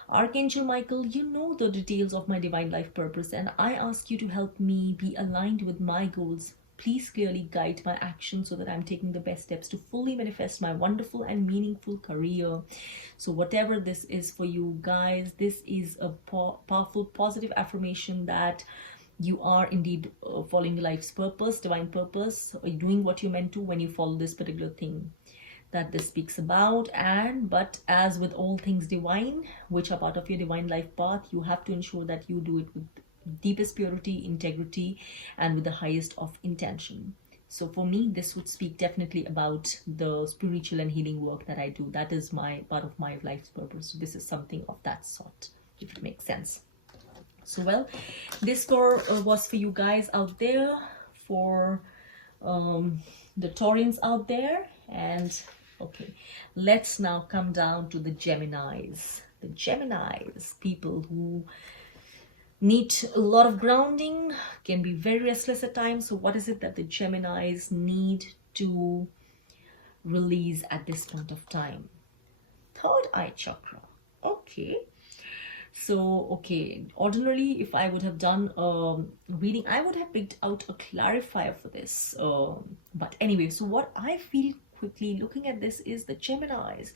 Archangel Michael, you know the details of my divine life purpose, and I ask you to help me be aligned with my goals. Please clearly guide my actions so that I'm taking the best steps to fully manifest my wonderful and meaningful career. So whatever this is for you guys, this is a powerful, positive affirmation that you are indeed following life's purpose, divine purpose, or doing what you're meant to when you follow this particular thing that this speaks about. But as with all things divine, which are part of your divine life path, you have to ensure that you do it with deepest purity, integrity, and with the highest of intention. So for me, this would speak definitely about the spiritual and healing work that I do. That is my part of my life's purpose. So this is something of that sort, if it makes sense. So well, this was for you guys out there, for the Taurians out there. And okay, let's now come down to the Geminis. The Geminis, people who need a lot of grounding, can be very restless at times. So what is it that the Geminis need to release at this point of time? Third eye chakra. Okay. So, okay, ordinarily, if I would have done a reading, I would have picked out a clarifier for this. But anyway, so what I feel quickly looking at this is the Geminis.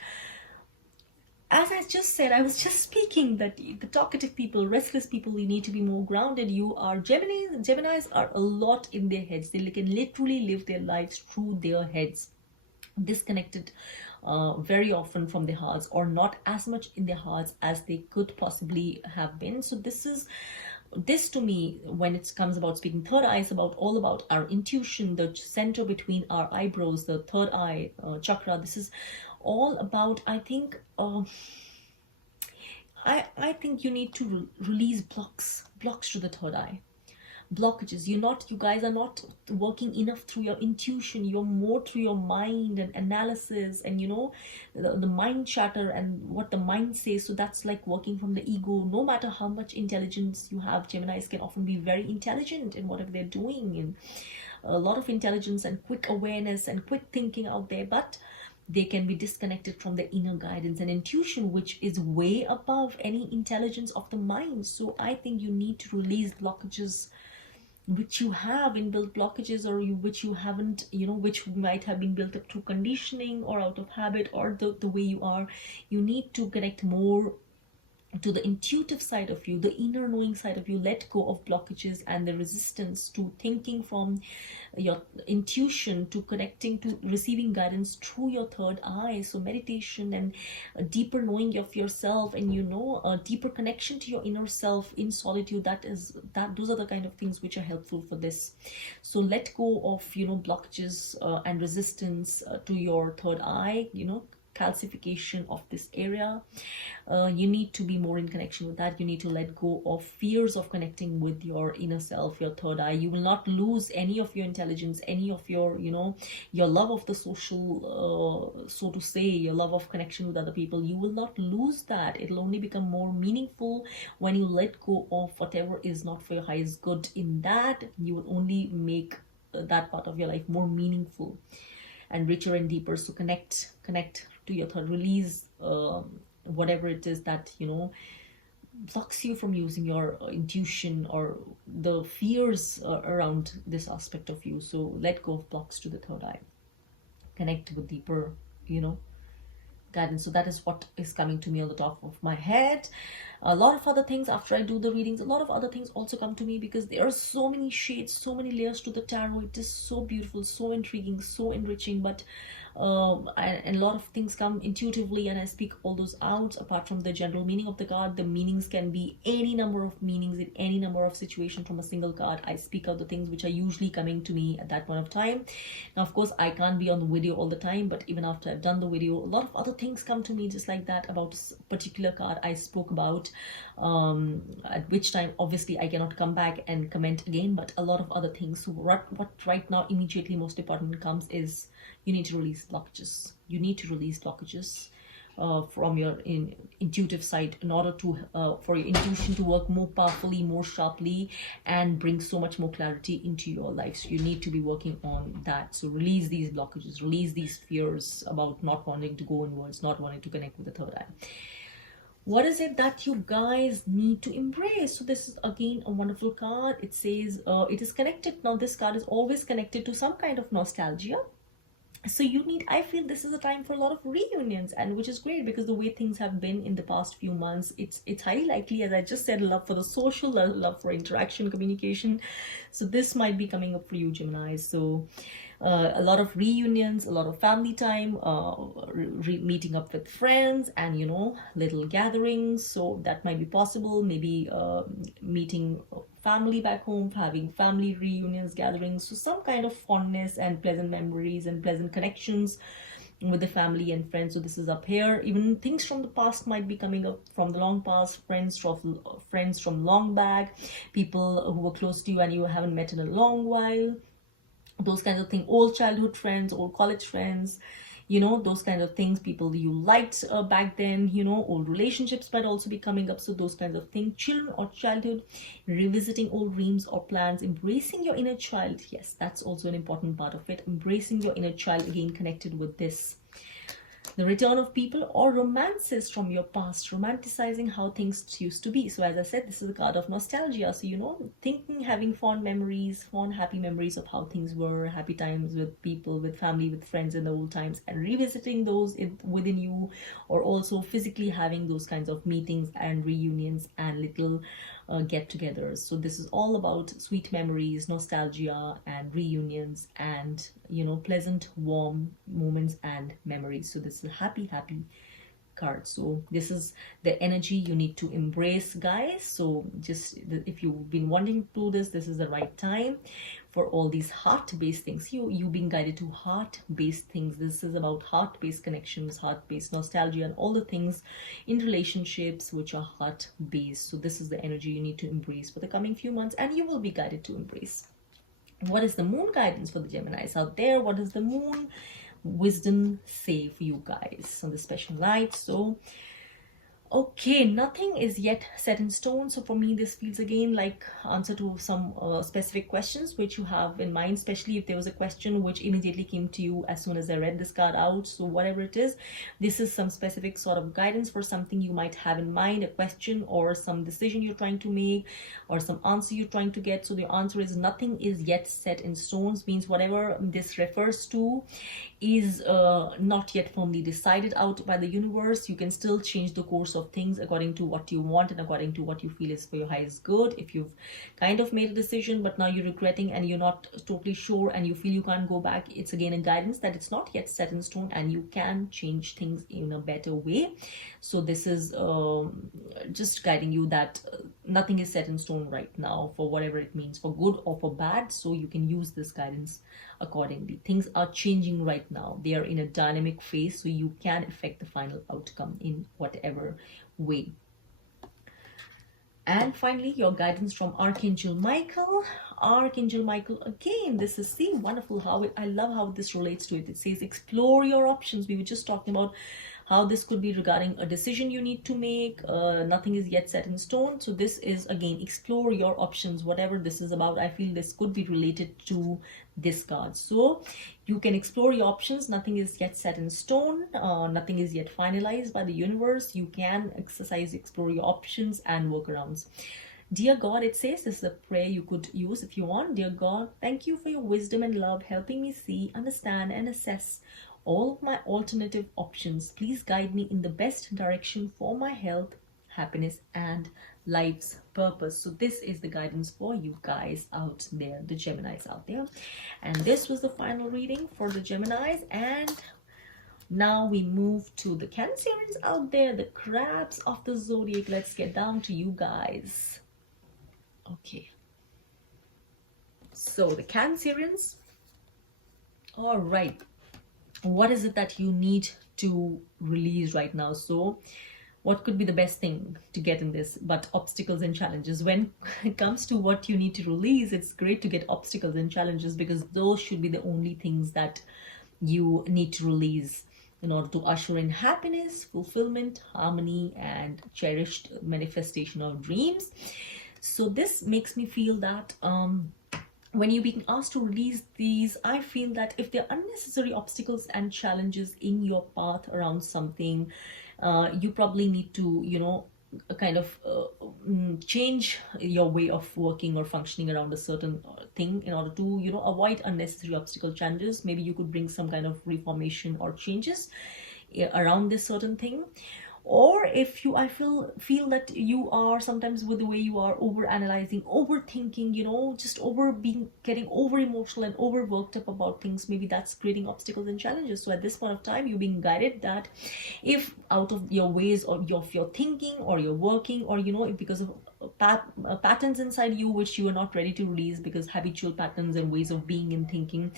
As I just said, I was just speaking that the talkative people, restless people, you need to be more grounded. You are Geminis. Geminis are a lot in their heads. They can literally live their lives through their heads, disconnected very often from their hearts, or not as much in their hearts as they could possibly have been. So this to me, when it comes about speaking third eye, is about all about our intuition, the center between our eyebrows, the third eye chakra. This is all about, I think, I think you need to release blocks to the third eye, blockages. You guys are not working enough through your intuition. You're more through your mind and analysis, and the mind chatter and what the mind says. So that's like working from the ego. No matter how much intelligence you have, Geminis can often be very intelligent in whatever they're doing, and a lot of intelligence and quick awareness and quick thinking out there, but they can be disconnected from their inner guidance and intuition, which is way above any intelligence of the mind. So I think you need to release blockages which you have, inbuilt blockages, or which you haven't, which might have been built up through conditioning or out of habit, or the way you are. You need to connect more to the intuitive side of you, the inner knowing side of you. Let go of blockages and the resistance to thinking from your intuition, to connecting to receiving guidance through your third eye. So meditation and a deeper knowing of yourself, and a deeper connection to your inner self in solitude, those are the kind of things which are helpful for this. So let go of blockages and resistance to your third eye, calcification of this area. You need to be more in connection with that. You need to let go of fears of connecting with your inner self, your third eye. You will not lose any of your intelligence, any of your your love of the social, so to say, your love of connection with other people. You will not lose that. It'll only become more meaningful when you let go of whatever is not for your highest good. In that, you will only make that part of your life more meaningful and richer and deeper. So connect to your third. Release whatever it is that blocks you from using your intuition, or the fears around this aspect of you. So let go of blocks to the third eye. Connect with deeper guidance. So that is what is coming to me on the top of my head. A lot of other things, after I do the readings, a lot of other things also come to me, because there are so many shades, so many layers to the tarot. It is so beautiful, so intriguing, so enriching, but and a lot of things come intuitively, and I speak all those out. Apart from the general meaning of the card, the meanings can be any number of meanings in any number of situations from a single card. I speak out the things which are usually coming to me at that point of time. Now, of course, I can't be on the video all the time, but even after I've done the video, a lot of other things come to me just like that about a particular card I spoke about, at which time obviously I cannot come back and comment again, but a lot of other things. So what right now immediately most important comes is you need to release blockages. You need to release blockages from your intuitive side, in order to for your intuition to work more powerfully, more sharply, and bring so much more clarity into your life. So you need to be working on that. So release these blockages, release these fears about not wanting to go inwards, not wanting to connect with the third eye. What is it that you guys need to embrace? So this is again a wonderful card. It says it is connected. Now this card is always connected to some kind of nostalgia. So I feel this is a time for a lot of reunions, and which is great, because the way things have been in the past few months, it's highly likely, as I just said, love for the social, love for interaction, communication. So this might be coming up for you, Gemini. So a lot of reunions, a lot of family time, meeting up with friends, and little gatherings. So that might be possible. Maybe meeting family back home, having family reunions, gatherings. So some kind of fondness and pleasant memories and pleasant connections with the family and friends. So this is up here. Even things from the past might be coming up, from the long past, friends from long back, people who were close to you and you haven't met in a long while. those kinds of things, old childhood friends, old college friends, those kinds of things, people you liked back then, old relationships might also be coming up. So those kinds of things, children or childhood, revisiting old dreams or plans, embracing your inner child. Yes, that's also an important part of it, embracing your inner child, again connected with this. The return of people or romances from your past, romanticizing how things used to be. So as I said, this is a card of nostalgia. So, thinking, having fond memories, fond, happy memories of how things were, happy times with people, with family, with friends in the old times, and revisiting those within you, or also physically having those kinds of meetings and reunions and little get-togethers. So this is all about sweet memories, nostalgia, and reunions, and pleasant, warm moments and memories. So this is a happy, happy card. So this is the energy you need to embrace, guys. So just if you've been wanting to do this is the right time for all these heart-based things. You being guided to heart-based things. This is about heart-based connections, heart-based nostalgia, and all the things in relationships which are heart-based. So this is the energy you need to embrace for the coming few months, and you will be guided to embrace. What is the moon guidance for the Geminis out there? What does the moon wisdom say for you guys on this special night? So okay, nothing is yet set in stone. So for me, this feels again like answer to some specific questions which you have in mind, especially if there was a question which immediately came to you as soon as I read this card out. So whatever it is, this is some specific sort of guidance for something you might have in mind, a question or some decision you're trying to make or some answer you're trying to get. So the answer is nothing is yet set in stones, means whatever this refers to is not yet firmly decided out by the universe. You can still change the course of things according to what you want and according to what you feel is for your highest good. If you've kind of made a decision but now you're regretting and you're not totally sure and you feel you can't go back, it's again a guidance that it's not yet set in stone and you can change things in a better way. So this is just guiding you that nothing is set in stone right now, for whatever it means, for good or for bad. So you can use this guidance accordingly. Things are changing right now. They are in a dynamic phase, so you can affect the final outcome in whatever way. And finally, your guidance from Archangel Michael. Archangel Michael, again, this is, see, wonderful how I love how this relates to it. It says, explore your options. We were just talking about how this could be regarding a decision you need to make. Nothing is yet set in stone. So this is, again, explore your options. Whatever this is about, I feel this could be related to this card. So you can explore your options. Nothing is yet set in stone. Nothing is yet finalized by the universe. You can exercise, explore your options and workarounds. Dear God, it says, this is a prayer you could use if you want. Dear God, thank you for your wisdom and love, helping me see, understand, and assess all of my alternative options. Please guide me in the best direction for my health, happiness, and life's purpose. So this is the guidance for you guys out there, the Geminis out there. And this was the final reading for the Geminis. And now we move to the Cancerians out there, the crabs of the zodiac. Let's get down to you guys. Okay. So the Cancerians. All right. What is it that you need to release right now? So what could be the best thing to get in this but obstacles and challenges? When it comes to what you need to release, it's great to get obstacles and challenges, because those should be the only things that you need to release in order to usher in happiness, fulfillment, harmony, and cherished manifestation of dreams. So this makes me feel that when you're being asked to release these, I feel that if there are unnecessary obstacles and challenges in your path around something, you probably need to, kind of change your way of working or functioning around a certain thing in order to, avoid unnecessary obstacle challenges. Maybe you could bring some kind of reformation or changes around this certain thing. Or if I feel that you are sometimes, with the way you are over analyzing, overthinking, just getting over emotional and over worked up about things, maybe that's creating obstacles and challenges. So at this point of time, you're being guided that if out of your ways of your thinking or your working, or because of patterns inside you which you are not ready to release, because habitual patterns and ways of being and thinking,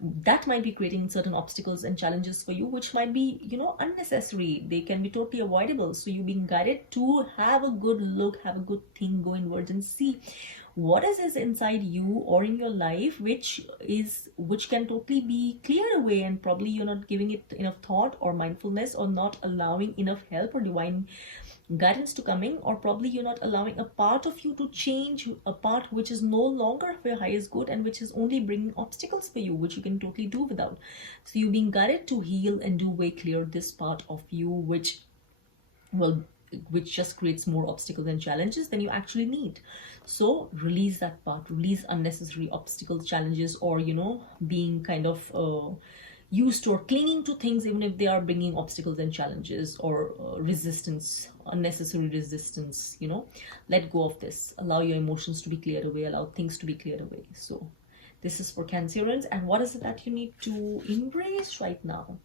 that might be creating certain obstacles and challenges for you, which might be unnecessary. They can be totally avoidable. So you're being guided to have a good look, have a good think, go inwards and see what is inside you or in your life which can totally be cleared away, and probably you're not giving it enough thought or mindfulness, or not allowing enough help or divine guidance to come in, or probably you're not allowing a part of you to change, a part which is no longer for your highest good and which is only bringing obstacles for you, which you can totally do without. So you're being guided to heal and do way clear this part of you well which just creates more obstacles and challenges than you actually need. So release that part, release unnecessary obstacles, challenges, or being kind of used to or clinging to things even if they are bringing obstacles and challenges, or resistance, unnecessary resistance. Let go of this, allow your emotions to be cleared away, allow things to be cleared away. So this is for Cancerians. And what is it that you need to embrace right now?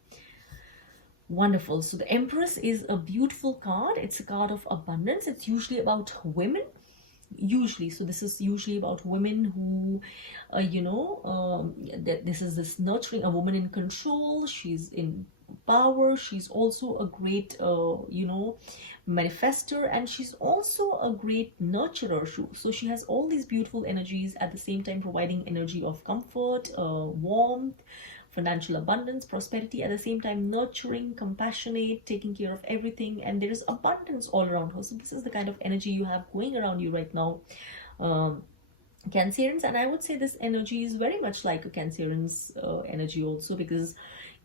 Wonderful. So the Empress is a beautiful card. It's a card of abundance. It's usually about women, usually. So this is usually about women who this is this nurturing, a woman in control. She's in power. She's also a great manifester, and she's also a great nurturer. So she has all these beautiful energies, at the same time providing energy of comfort, warmth, financial abundance, prosperity, at the same time nurturing, compassionate, taking care of everything, and there is abundance all around her. So this is the kind of energy you have going around you right now, Cancerians. And I would say this energy is very much like a Cancerian's energy also, because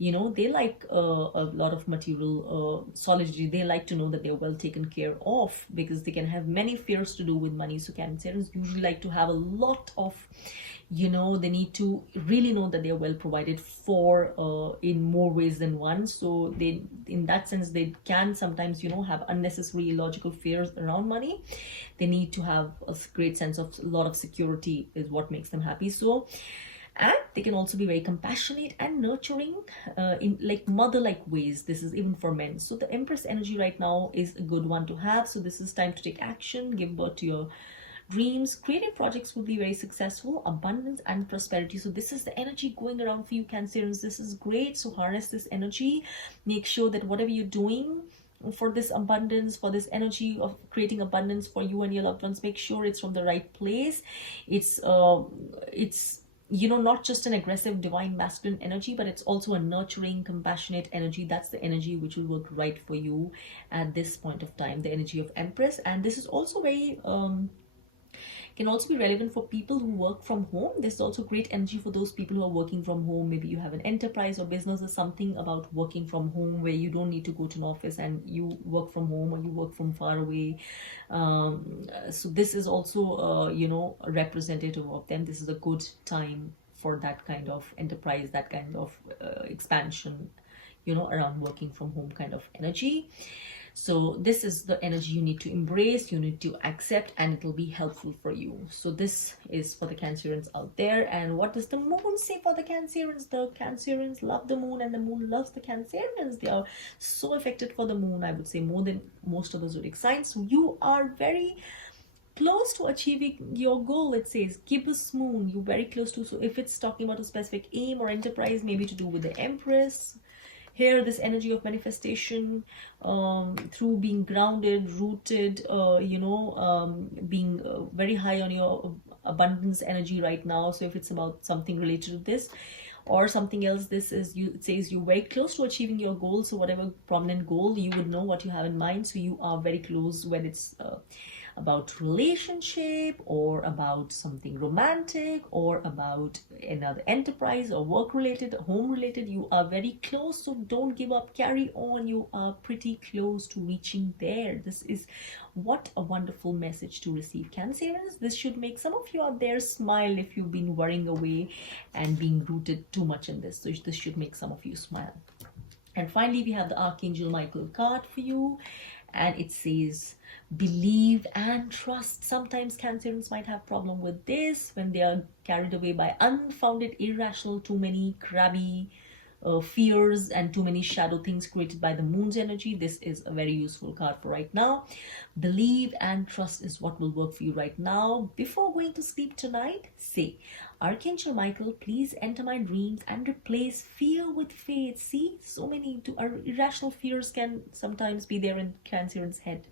they like a lot of material solidity. They like to know that they're well taken care of, because they can have many fears to do with money. So Cancerians usually like to have a lot of they need to really know that they're well provided for in more ways than one. So they, in that sense, they can sometimes have unnecessary illogical fears around money. They need to have a great sense of a lot of security is what makes them happy. So, and they can also be very compassionate and nurturing in like mother-like ways. This is even for men. So the Empress energy right now is a good one to have. So this is time to take action, give birth to your dreams. Creative projects will be very successful, abundance and prosperity. So this is the energy going around for you, Cancerians. This is great. So harness this energy. Make sure that whatever you're doing for this abundance, for this energy of creating abundance for you and your loved ones, make sure it's from the right place. It's not just an aggressive divine masculine energy, but it's also a nurturing, compassionate energy. That's the energy which will work right for you at this point of time, the energy of Empress. And this is also very can also be relevant for people who work from home. This is also great energy for those people who are working from home. Maybe you have an enterprise or business or something about working from home, where you don't need to go to an office and you work from home, or you work from far away. So this is also a representative of them. This is a good time for that kind of enterprise, that kind of expansion, around working from home kind of energy. So this is the energy you need to embrace, you need to accept, and it will be helpful for you. So this is for the Cancerians out there. And what does the moon say for the Cancerians? The Cancerians love the moon, and the moon loves the Cancerians. They are so affected for the moon, I would say, more than most of the zodiac signs. So you are very close to achieving your goal. It says gibbous moon, you're very close to. So if it's talking about a specific aim or enterprise, maybe to do with the Empress, here this energy of manifestation through being grounded, rooted, being very high on your abundance energy right now. So if it's about something related to this or something else, this is it says you're very close to achieving your goal. So whatever prominent goal, you would know what you have in mind. So you are very close when it's about relationship, or about something romantic, or about another enterprise or work related, home related. You are very close, so don't give up, carry on. You are pretty close to reaching there. This is what a wonderful message to receive, Cancerians. This should make some of you out there smile if you've been worrying away and being rooted too much in this. So this should make some of you smile. And finally, we have the Archangel Michael card for you, and it says believe and trust. Sometimes Cancerians might have problem with this when they are carried away by unfounded, irrational, too many crabby fears and too many shadow things created by the moon's energy. This is a very useful card for right now. Believe and trust is what will work for you right now. Before going to sleep tonight, say, Archangel Michael, please enter my dreams and replace fear with faith. See, so many irrational fears can sometimes be there in Cancerian's head.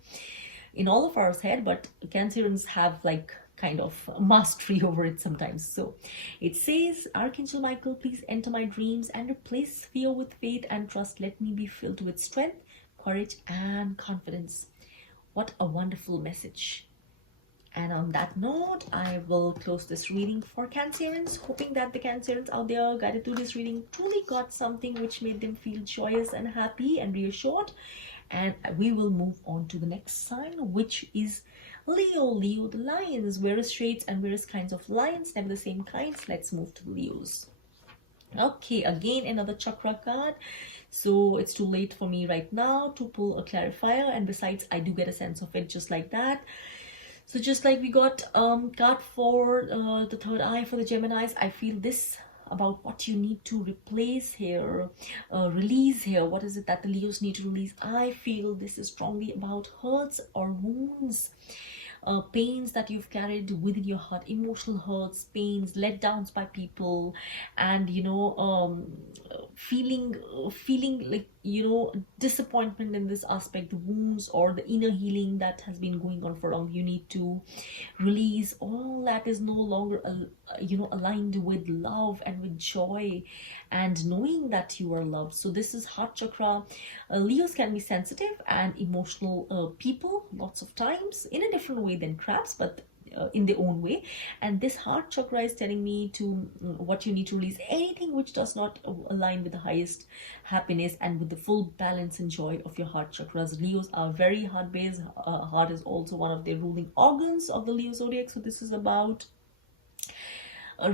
in all of our head, but Cancerians have like kind of mastery over it sometimes. So it says, Archangel Michael, please enter my dreams and replace fear with faith and trust. Let me be filled with strength, courage, and confidence. What a wonderful message. And on that note, I will close this reading for Cancerians, hoping that the Cancerians out there guided through this reading truly got something which made them feel joyous and happy and reassured. And we will move on to the next sign, which is Leo. Leo, the lions, various shades and various kinds of lions, never the same kinds. Let's move to the Leos. Okay, again another chakra card. So it's too late for me right now to pull a clarifier, and besides I do get a sense of it just like that. So just like we got card for the third eye for the Geminis, I feel this about what you need to replace here, release here. What is it that the Leos need to release? I feel this is strongly about hurts or wounds, pains that you've carried within your heart, emotional hurts, pains, letdowns by people, and feeling like disappointment in this aspect, the wounds or the inner healing that has been going on for long. You need to release all that is no longer aligned with love and with joy and knowing that you are loved. So this is heart chakra. Leos can be sensitive and emotional people lots of times in a different way than crabs, but in their own way. And this heart chakra is telling me to what you need to release, anything which does not align with the highest happiness and with the full balance and joy of your heart chakras. Leos are very heart based. Heart is also one of the ruling organs of the Leo zodiac. So this is about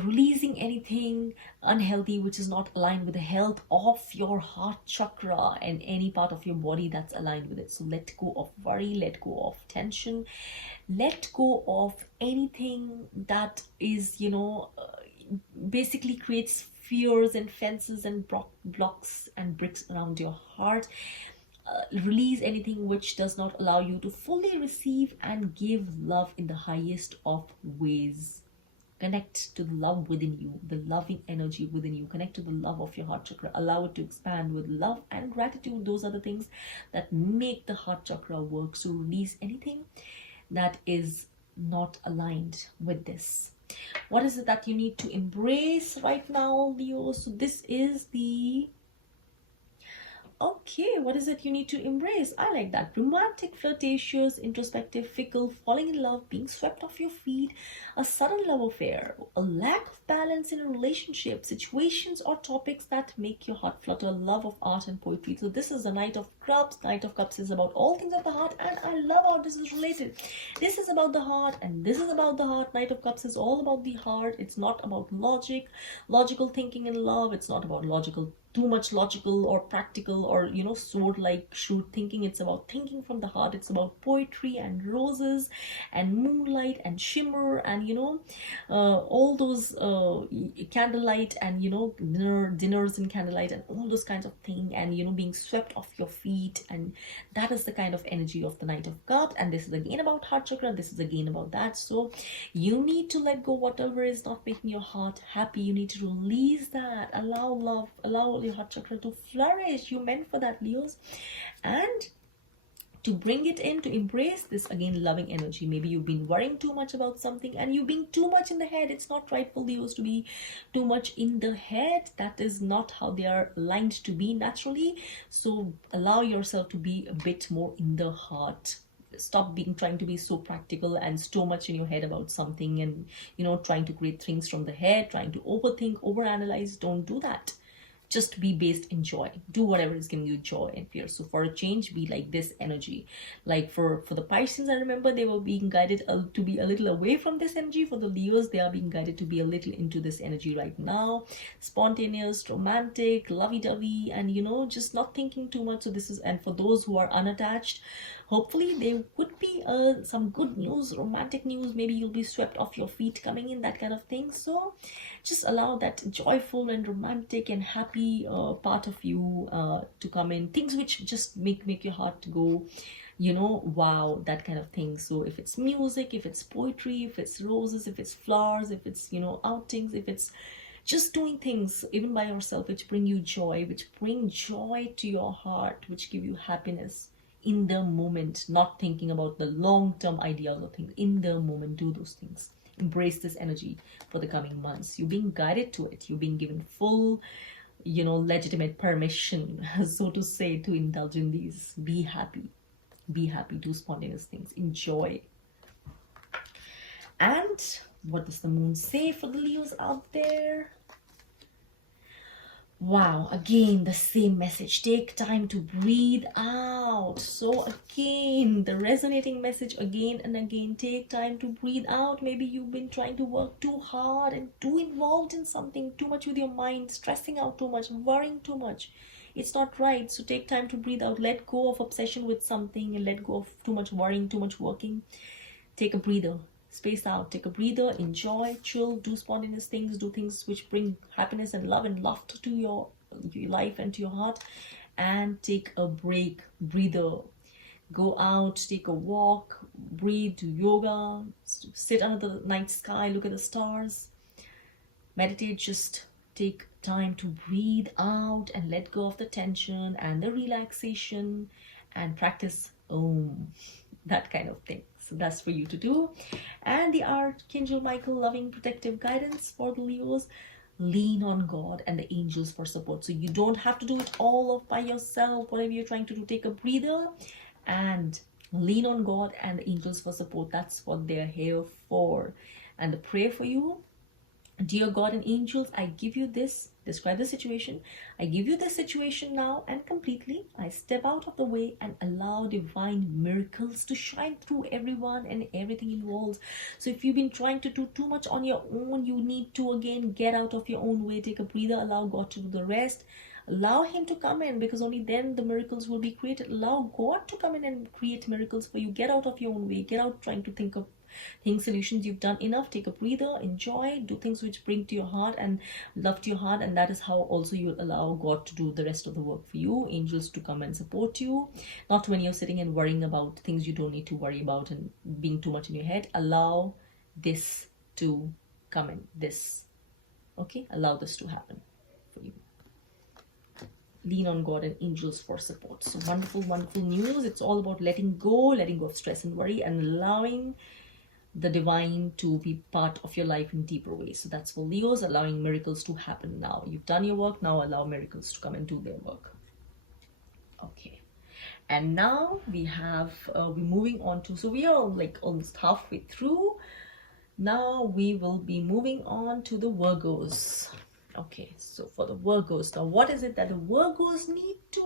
releasing anything unhealthy which is not aligned with the health of your heart chakra and any part of your body that's aligned with it. So let go of worry, let go of tension, let go of anything that is basically creates fears and fences and blocks and bricks around your heart. Release anything which does not allow you to fully receive and give love in the highest of ways. Connect to the love within you, the loving energy within you. Connect to the love of your heart chakra. Allow it to expand with love and gratitude. Those are the things that make the heart chakra work. So release anything that is not aligned with this. What is it that you need to embrace right now, Leo? So this is the... Okay, what is it you need to embrace? I like that. Romantic, flirtatious, introspective, fickle, falling in love, being swept off your feet, a sudden love affair, a lack of balance in a relationship, situations or topics that make your heart flutter, love of art and poetry. So this is the Knight of Cups. Knight of Cups is about all things of the heart, and I love how this is related. This is about the heart, and this is about the heart. Knight of Cups is all about the heart. It's not about logical thinking in love. It's not about too much logical or practical or sword like shrewd thinking. It's about thinking from the heart. It's about poetry and roses and moonlight and shimmer and all those candlelight and dinners in candlelight and all those kinds of thing, and being swept off your feet. And that is the kind of energy of the Knight of Cups. And this is again about heart chakra. This is again about that. So you need to let go whatever is not making your heart happy. You need to release that. Allow love, allow your heart chakra to flourish. You meant for that, Leos. And to bring it in, to embrace this again loving energy. Maybe you've been worrying too much about something and you've been too much in the head. It's not right for Leos to be too much in the head. That is not how they are aligned to be naturally. So allow yourself to be a bit more in the heart. Stop trying to be so practical and so much in your head about something, and trying to create things from the head, trying to overthink, overanalyze. Don't do that. Just be based in joy. Do whatever is giving you joy and fear. So for a change, be like this energy. Like for the Pisces, I remember they were being guided to be a little away from this energy. For the Leos, they are being guided to be a little into this energy right now. Spontaneous, romantic, lovey-dovey, and just not thinking too much. So this is, and for those who are unattached, hopefully there would be some good news, romantic news. Maybe you'll be swept off your feet coming in, that kind of thing. So just allow that joyful and romantic and happy part of you to come in. Things which just make your heart go, wow, that kind of thing. So if it's music, if it's poetry, if it's roses, if it's flowers, if it's outings, if it's just doing things even by yourself which bring you joy, which bring joy to your heart, which give you happiness, in the moment, not thinking about the long-term ideas or things. In the moment, do those things. Embrace this energy for the coming months. You're being guided to it. You're being given full, legitimate permission, so to say, to indulge in these. Be happy. Be happy. Do spontaneous things. Enjoy. And what does the moon say for the Leos out there? Wow, again, the same message. Take time to breathe out. So again, the resonating message again and again. Take time to breathe out. Maybe you've been trying to work too hard and too involved in something, too much with your mind, stressing out too much, worrying too much. It's not right. So take time to breathe out. Let go of obsession with something and let go of too much worrying, too much working. Take a breather. Space out, take a breather, enjoy, chill, do spontaneous things, do things which bring happiness and love and laughter to your life and to your heart, and take a break, breather. Go out, take a walk, breathe, do yoga, sit under the night sky, look at the stars, meditate. Just take time to breathe out and let go of the tension and the relaxation, and practice that kind of thing. So that's for you to do. And the Archangel Michael loving protective guidance for the Leos. Lean on God and the angels for support. So you don't have to do it all by yourself. Whatever you're trying to do, take a breather and lean on God and the angels for support. That's what they're here for. And the prayer for you: dear God and angels, I give you this, describe the situation. I give you this situation now and completely. I step out of the way and allow divine miracles to shine through everyone and everything involved. So if you've been trying to do too much on your own, you need to again get out of your own way. Take a breather, allow God to do the rest. Allow him to come in, because only then the miracles will be created. Allow God to come in and create miracles for you. Get out of your own way. Get out trying to think of solutions. You've done enough. Take a breather, enjoy, do things which bring to your heart and love to your heart, and that is how also you'll allow God to do the rest of the work for you. Angels to come and support you, not when you're sitting and worrying about things you don't need to worry about and being too much in your head. Allow this to come in. Allow this to happen for you. Lean on God and angels for support. So wonderful news. It's all about letting go of stress and worry, and allowing the divine to be part of your life in deeper ways. So that's for Leos, allowing miracles to happen now. You've done your work, now allow miracles to come and do their work. Okay. And now we have, we're moving on to, so we are like almost halfway through. Now we will be moving on to the Virgos. Okay, so for the Virgos, now what is it that the Virgos need to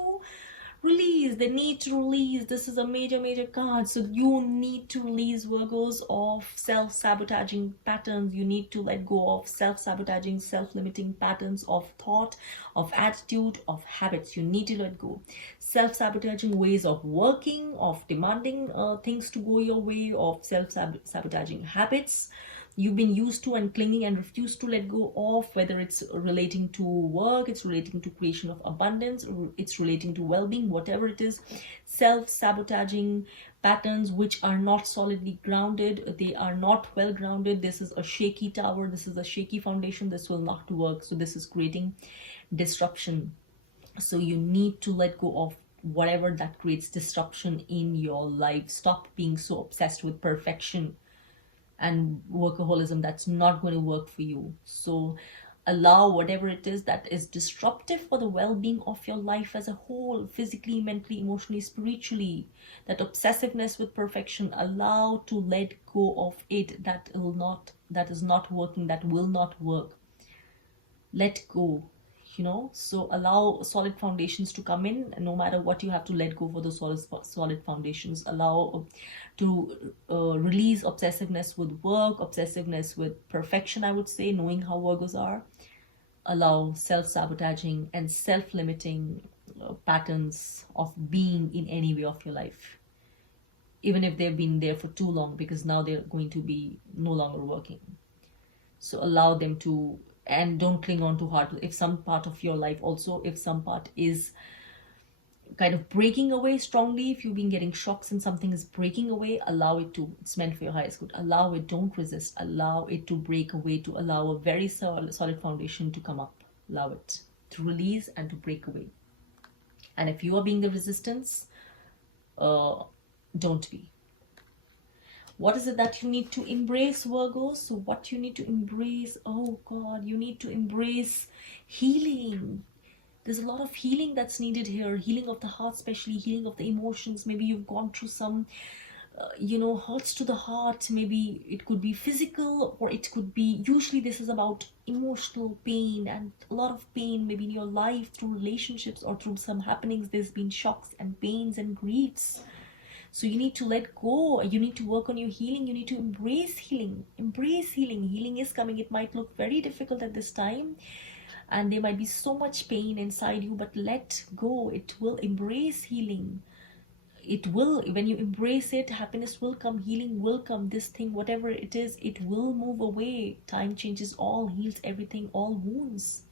release? They need to release. This is a major card. So you need to release, Virgos, of self-sabotaging patterns. You need to let go of self-sabotaging, self-limiting patterns of thought, of attitude, of habits. You need to let go. Self-sabotaging ways of working, of demanding things to go your way, of self-sabotaging habits you've been used to and clinging and refuse to let go of, whether it's relating to work, it's relating to creation of abundance, it's relating to well-being, whatever it is. Self-sabotaging patterns which are not solidly grounded, they are not well grounded. This is a shaky tower, this is a shaky foundation, this will not work. So this is creating disruption. So you need to let go of whatever that creates disruption in your life. Stop being so obsessed with perfection and workaholism. That's not going to work for you. So allow whatever it is that is disruptive for the well-being of your life as a whole, physically, mentally, emotionally, spiritually, that obsessiveness with perfection, allow to let go of it. That is not working, that will not work. Let go. So allow solid foundations to come in. No matter what, you have to let go for the solid foundations. Allow to release obsessiveness with work, obsessiveness with perfection, I would say, knowing how Virgos are. Allow self-sabotaging and self-limiting patterns of being in any way of your life, even if they've been there for too long, because now they're going to be no longer working. So allow them to, and don't cling on too hard. If some part of your life also, if some part is kind of breaking away strongly, if you've been getting shocks and something is breaking away, allow it to. It's meant for your highest good. Allow it, don't resist. Allow it to break away, to allow a very solid foundation to come up. Allow it to release and to break away. And if you are being the resistance, don't be. What is it that you need to embrace, Virgo? So what you need to embrace, oh God, you need to embrace healing. There's a lot of healing that's needed here. Healing of the heart, especially healing of the emotions. Maybe you've gone through some hurts to the heart. Maybe it could be physical, or it could be, usually this is about emotional pain, and a lot of pain maybe in your life through relationships or through some happenings. There's been shocks and pains and griefs. So you need to let go. You need to work on your healing. You need to embrace healing. Embrace healing. Healing is coming. It might look very difficult at this time, and there might be so much pain inside you, but let go. It will. Embrace healing. It will. When you embrace it, happiness will come, healing will come. This thing, whatever it is, it will move away. Time changes all, heals everything, all wounds.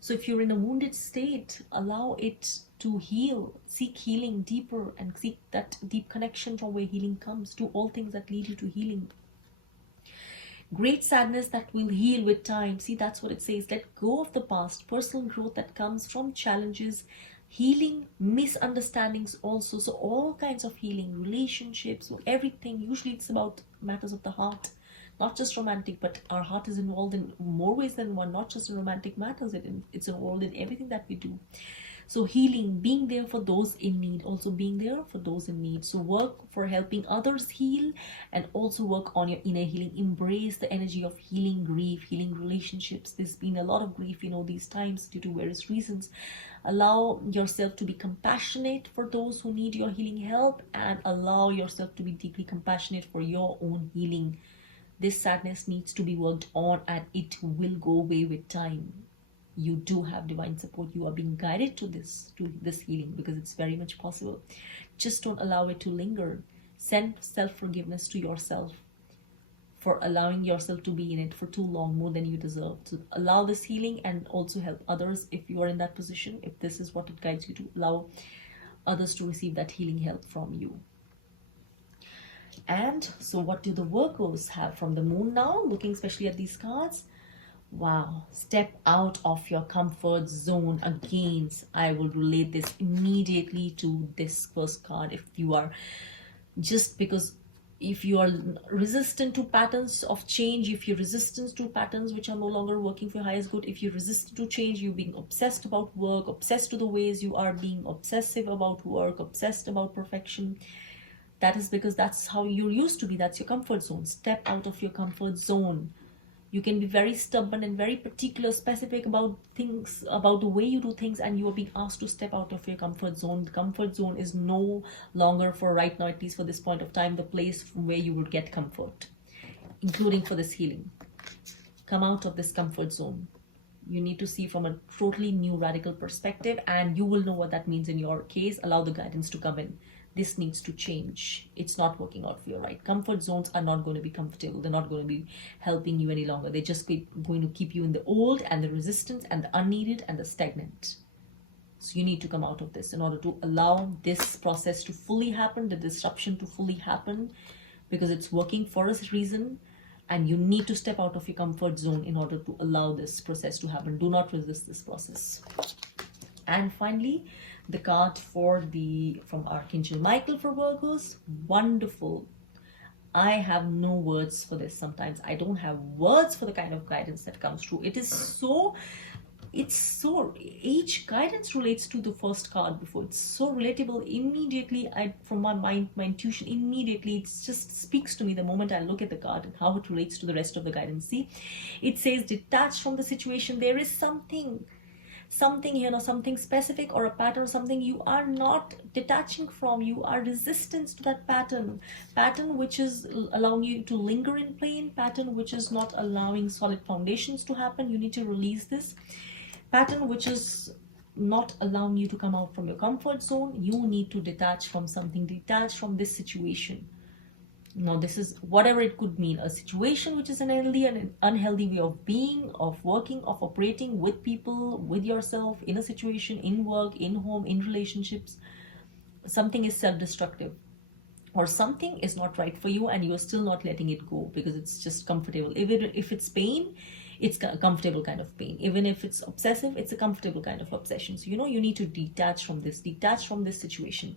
So if you're in a wounded state, allow it to heal. Seek healing deeper, and seek that deep connection from where healing comes. Do all things that lead you to healing. Great sadness that will heal with time. See, that's what it says. Let go of the past. Personal growth that comes from challenges. Healing, misunderstandings also. So all kinds of healing, relationships, everything. Usually it's about matters of the heart. Not just romantic, but our heart is involved in more ways than one. Not just in romantic matters. It's involved in everything that we do. So healing, being there for those in need, also being there for those in need. So work for helping others heal, and also work on your inner healing. Embrace the energy of healing grief, healing relationships. There's been a lot of grief, these times due to various reasons. Allow yourself to be compassionate for those who need your healing help, and allow yourself to be deeply compassionate for your own healing. This sadness needs to be worked on, and it will go away with time. You do have divine support. You are being guided to this healing, because it's very much possible. Just don't allow it to linger. Send self-forgiveness to yourself for allowing yourself to be in it for too long, more than you deserve. To allow this healing, and also help others if you are in that position. If this is what it guides you to, allow others to receive that healing help from you. And so what do the Virgos have from the moon now? Looking especially at these cards. Wow, step out of your comfort zone. Again, I will relate this immediately to this first card. If you are if you are resistant to patterns of change, if you're resistant to patterns which are no longer working for your highest good, if you're resistant to change, you're being obsessed about work, obsessed to the ways you are being obsessive about work, obsessed about perfection, that is because that's how you're used to be. That's your comfort zone. Step out of your comfort zone. You can be very stubborn and very particular, specific about things, about the way you do things, and you are being asked to step out of your comfort zone. The comfort zone is no longer, for right now, at least for this point of time, the place from where you would get comfort, including for this healing. Come out of this comfort zone. You need to see from a totally new, radical perspective, and you will know what that means in your case. Allow the guidance to come in. This needs to change. It's not working out for you, right? Comfort zones are not going to be comfortable. They're not going to be helping you any longer. They're just going to keep you in the old and the resistance and the unneeded and the stagnant. So you need to come out of this in order to allow this process to fully happen, the disruption to fully happen, because it's working for a reason, and you need to step out of your comfort zone in order to allow this process to happen. Do not resist this process. And finally, the card from Archangel Michael for Virgos. Wonderful. I have no words for this. Sometimes I don't have words for the kind of guidance that comes through. Each guidance relates to the first card before. It's so relatable. Immediately, from my intuition, immediately it just speaks to me the moment I look at the card and how it relates to the rest of the guidance. See, it says detached from the situation. There is something here, something specific or a pattern, something you are not detaching from. You are resistant to that pattern which is allowing you to linger in pain, pattern which is not allowing solid foundations to happen. You need to release this pattern which is not allowing you to come out from your comfort zone. You need to detach from something, detach from this situation. Now, this is whatever it could mean, a situation which is an unhealthy way of being, of working, of operating with people, with yourself, in a situation, in work, in home, in relationships. Something is self-destructive, or something is not right for you, and you're still not letting it go because it's just comfortable. If it's pain, It's a comfortable kind of pain. Even if it's obsessive, it's a comfortable kind of obsession. So you need to detach from this situation.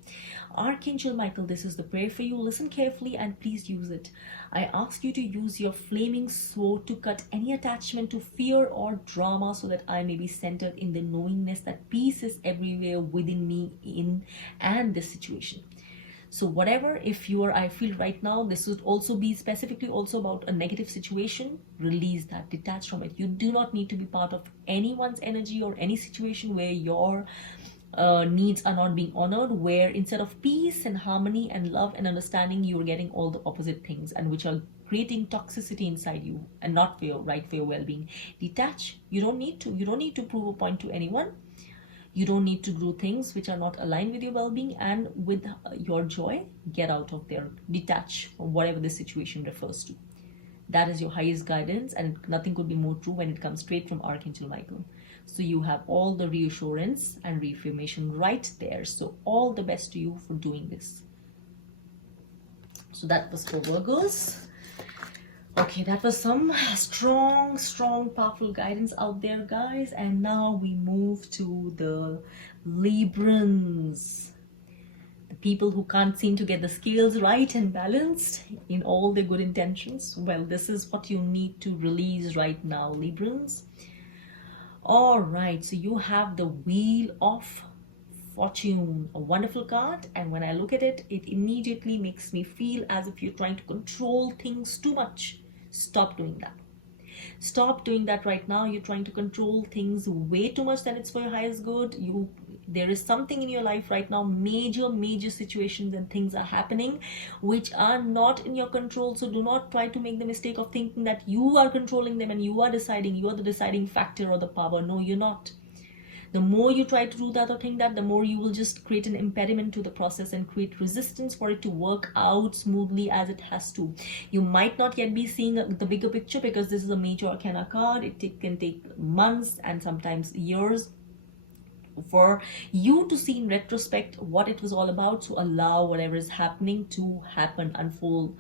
Archangel Michael, this is the prayer for you. Listen carefully and please use it. I ask you to use your flaming sword to cut any attachment to fear or drama, so that I may be centered in the knowingness that peace is everywhere within me, in and this situation. So whatever, if you are, I feel right now, this would also be specifically also about a negative situation, release that, detach from it. You do not need to be part of anyone's energy or any situation where your needs are not being honored, where instead of peace and harmony and love and understanding, you're getting all the opposite things, and which are creating toxicity inside you and not for your for your well-being. Detach. You don't need to prove a point to anyone. You don't need to do things which are not aligned with your well-being and with your joy. Get out of there. Detach from whatever the situation refers to. That is your highest guidance, and nothing could be more true when it comes straight from Archangel Michael. So you have all the reassurance and reaffirmation right there. So all the best to you for doing this. So that was for Virgos. Okay, that was some strong, powerful guidance out there, guys. And now we move to the Librans. The people who can't seem to get the scales right and balanced in all their good intentions. Well, this is what you need to release right now, Librans. All right, so you have the Wheel of Fortune, a wonderful card, and when I look at it, it immediately makes me feel as if you're trying to control things too much. Stop doing that. Stop doing that right now. You're trying to control things way too much than it's for your highest good. There is something in your life right now, major situations and things are happening which are not in your control. So do not try to make the mistake of thinking that you are controlling them and you are the deciding factor or the power. No, you're not. The more you try to do that or think that, the more you will just create an impediment to the process and create resistance for it to work out smoothly as it has to. You might not yet be seeing the bigger picture because this is a major arcana card. It can take months and sometimes years for you to see in retrospect what it was all about. So allow whatever is happening to happen, unfold.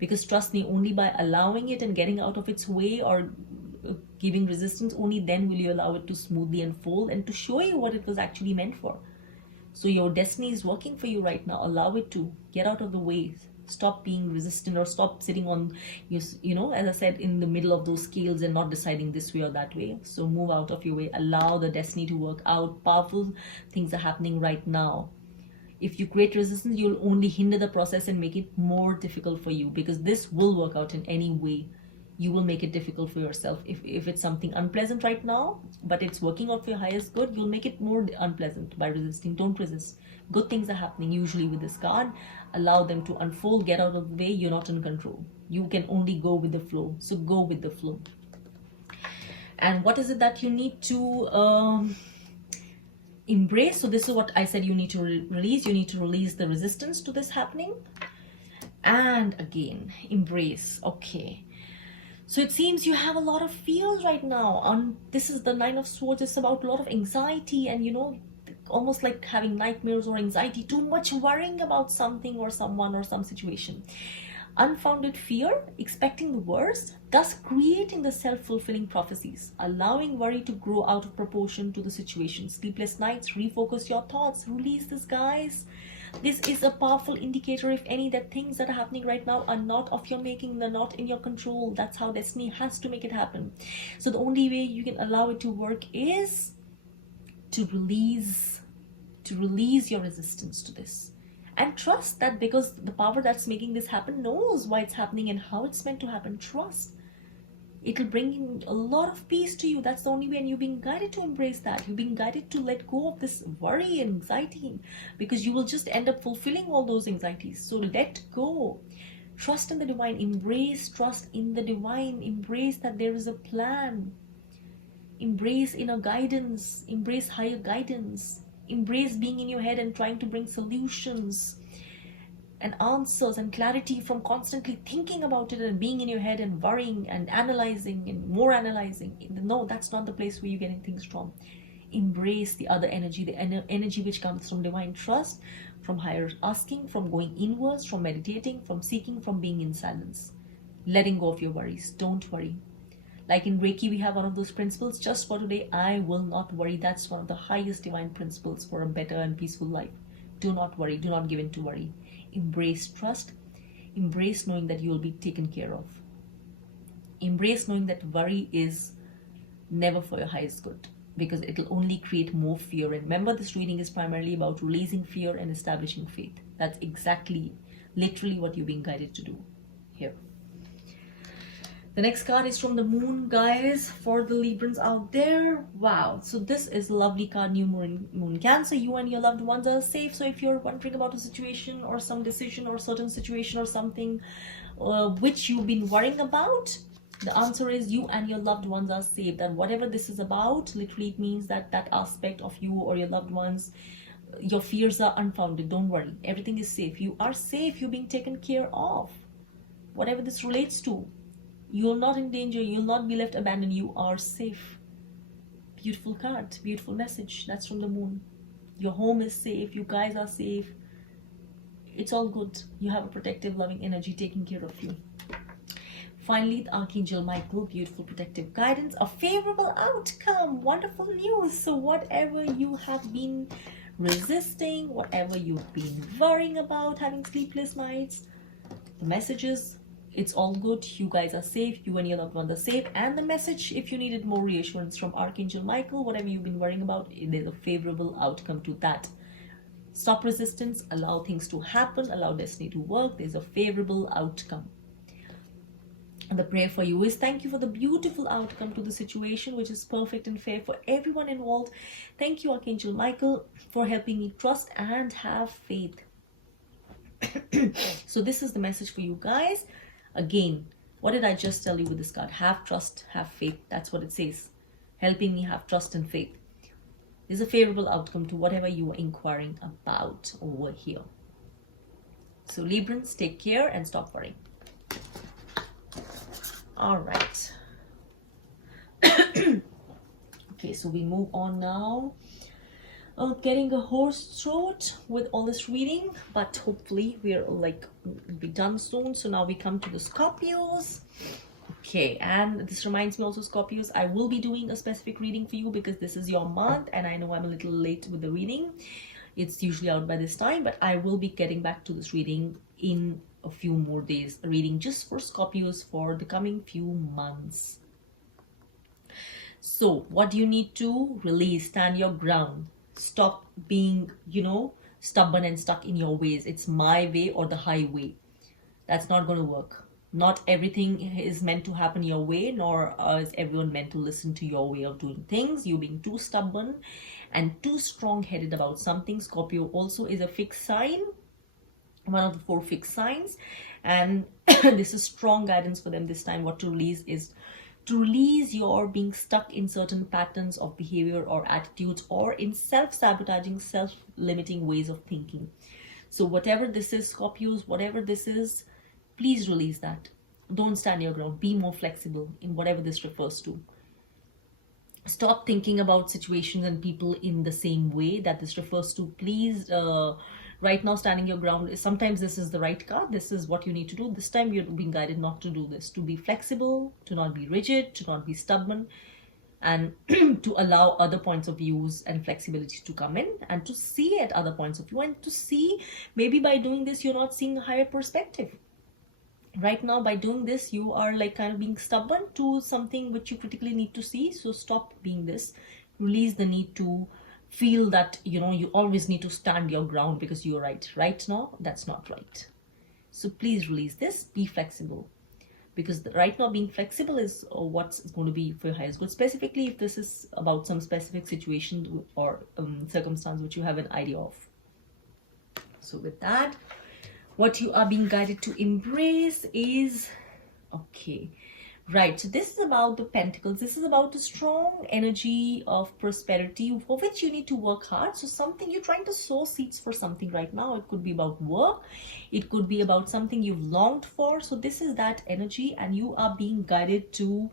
Because trust me, only by allowing it and getting out of its way or giving resistance, only then will you allow it to smoothly unfold and to show you what it was actually meant for. So your destiny is working for you right now. Allow it to. Get out of the way. Stop being resistant or stop sitting on, as I said, in the middle of those scales and not deciding this way or that way. So move out of your way. Allow the destiny to work out. Powerful things are happening right now. If you create resistance, you'll only hinder the process and make it more difficult for you, because this will work out in any way. You will make it difficult for yourself. If it's something unpleasant right now, but it's working out for your highest good, you'll make it more unpleasant by resisting. Don't resist. Good things are happening usually with this card. Allow them to unfold. Get out of the way. You're not in control. You can only go with the flow. So go with the flow. And what is it that you need to embrace? So this is what I said you need to release. You need to release the resistance to this happening. And again, embrace. Okay. So it seems you have a lot of fears right now. This is the Nine of Swords. It's about a lot of anxiety and, almost like having nightmares or anxiety, too much worrying about something or someone or some situation. Unfounded fear, expecting the worst, thus creating the self-fulfilling prophecies, allowing worry to grow out of proportion to the situation. Sleepless nights, refocus your thoughts, release this, guys. This is a powerful indicator, if any, that things that are happening right now are not of your making, they're not in your control. That's how destiny has to make it happen. So the only way you can allow it to work is to release your resistance to this. And trust that, because the power that's making this happen knows why it's happening and how it's meant to happen. Trust. It'll bring in a lot of peace to you. That's the only way, and you're being guided to embrace that. You're being guided to let go of this worry and anxiety, because you will just end up fulfilling all those anxieties. So let go. Trust in the divine. Embrace trust in the divine. Embrace that there is a plan. Embrace inner guidance. Embrace higher guidance. Embrace being in your head and trying to bring solutions and answers and clarity from constantly thinking about it and being in your head and worrying and analyzing and more analyzing. No, that's not the place where you're getting things from. Embrace the other energy, the energy which comes from divine trust, from higher asking, from going inwards, from meditating, from seeking, from being in silence. Letting go of your worries. Don't worry. Like in Reiki, we have one of those principles, just for today, I will not worry. That's one of the highest divine principles for a better and peaceful life. Do not worry. Do not give in to worry. Embrace trust. Embrace knowing that you will be taken care of. Embrace knowing that worry is never for your highest good, because it will only create more fear. And remember, this reading is primarily about releasing fear and establishing faith. That's exactly, literally what you're being guided to do here. The next card is from the moon, guys, for the Librans out there. Wow. So this is a lovely card, new moon Cancer. You and your loved ones are safe. So if you're wondering about a situation or some decision or certain situation or something which you've been worrying about, the answer is you and your loved ones are safe. That whatever this is about, literally it means that that aspect of you or your loved ones, your fears are unfounded. Don't worry. Everything is safe. You are safe. You're being taken care of. Whatever this relates to, you're not in danger. You'll not be left abandoned. You are safe. Beautiful card. Beautiful message. That's from the moon. Your home is safe. You guys are safe. It's all good. You have a protective, loving energy taking care of you. Finally, the Archangel Michael, beautiful protective guidance, a favorable outcome, wonderful news. So whatever you have been resisting, whatever you've been worrying about, having sleepless nights, the message is, it's all good. You guys are safe. You and your loved ones are safe. And the message, if you needed more reassurance from Archangel Michael, whatever you've been worrying about, there's a favorable outcome to that. Stop resistance. Allow things to happen. Allow destiny to work. There's a favorable outcome. And the prayer for you is, thank you for the beautiful outcome to the situation, which is perfect and fair for everyone involved. Thank you, Archangel Michael, for helping me trust and have faith. So this is the message for you guys. Again, what did I just tell you with this card? Have trust, have faith. That's what it says. Helping me have trust and faith. There's a favorable outcome to whatever you are inquiring about over here. So Librans, take care and stop worrying. All right. Okay, so we move on now. Getting a hoarse throat with all this reading, but hopefully we're be done soon. So now we come to the Scorpios. Okay, and this reminds me also, Scorpios, I will be doing a specific reading for you because this is your month, and I know I'm a little late with the reading. It's usually out by this time, but I will be getting back to this reading in a few more days. A reading just for Scorpios for the coming few months. So what do you need to release? Stand your ground. Stop being, stubborn and stuck in your ways. It's my way or the highway. That's not going to work. Not everything is meant to happen your way, nor is everyone meant to listen to your way of doing things. You being too stubborn and too strong-headed about something. Scorpio also is a fixed sign, one of the 4 fixed signs, and this is strong guidance for them this time. What to release is to release your being stuck in certain patterns of behavior or attitudes, or in self-sabotaging, self-limiting ways of thinking. So whatever this is, Scorpios, whatever this is, please release that. Don't stand your ground. Be more flexible in whatever this refers to. Stop thinking about situations and people in the same way that this refers to. Please, right now, standing your ground, sometimes this is the right card. This is what you need to do. This time you're being guided not to do this. To be flexible, to not be rigid, to not be stubborn, and to allow other points of views and flexibility to come in, and to see at other points of view, and to see, maybe by doing this, you're not seeing a higher perspective. Right now, by doing this, you are kind of being stubborn to something which you critically need to see. So stop being this. Release the need to feel that, you always need to stand your ground because you're right. Right now, that's not right. So please release this. Be flexible. Because right now, being flexible is what's going to be for your highest good. Specifically, if this is about some specific situation or circumstance which you have an idea of. So with that, what you are being guided to embrace is, okay, right. So this is about the Pentacles. This is about the strong energy of prosperity for which you need to work hard. So something you're trying to sow seeds for something right now. It could be about work. It could be about something you've longed for. So this is that energy, and you are being guided to,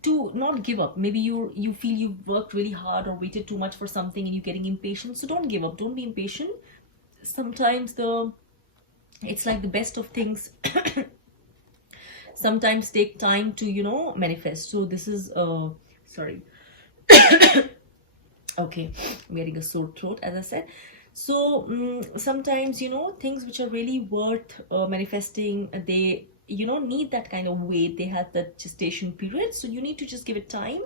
to not give up. Maybe you feel you've worked really hard or waited too much for something and you're getting impatient. So don't give up. Don't be impatient. Sometimes it's like the best of things sometimes take time to, manifest. So this is sorry. Okay, I'm getting a sore throat, as I said. So sometimes, things which are really worth manifesting, they, need that kind of wait. They have that gestation period, so you need to just give it time.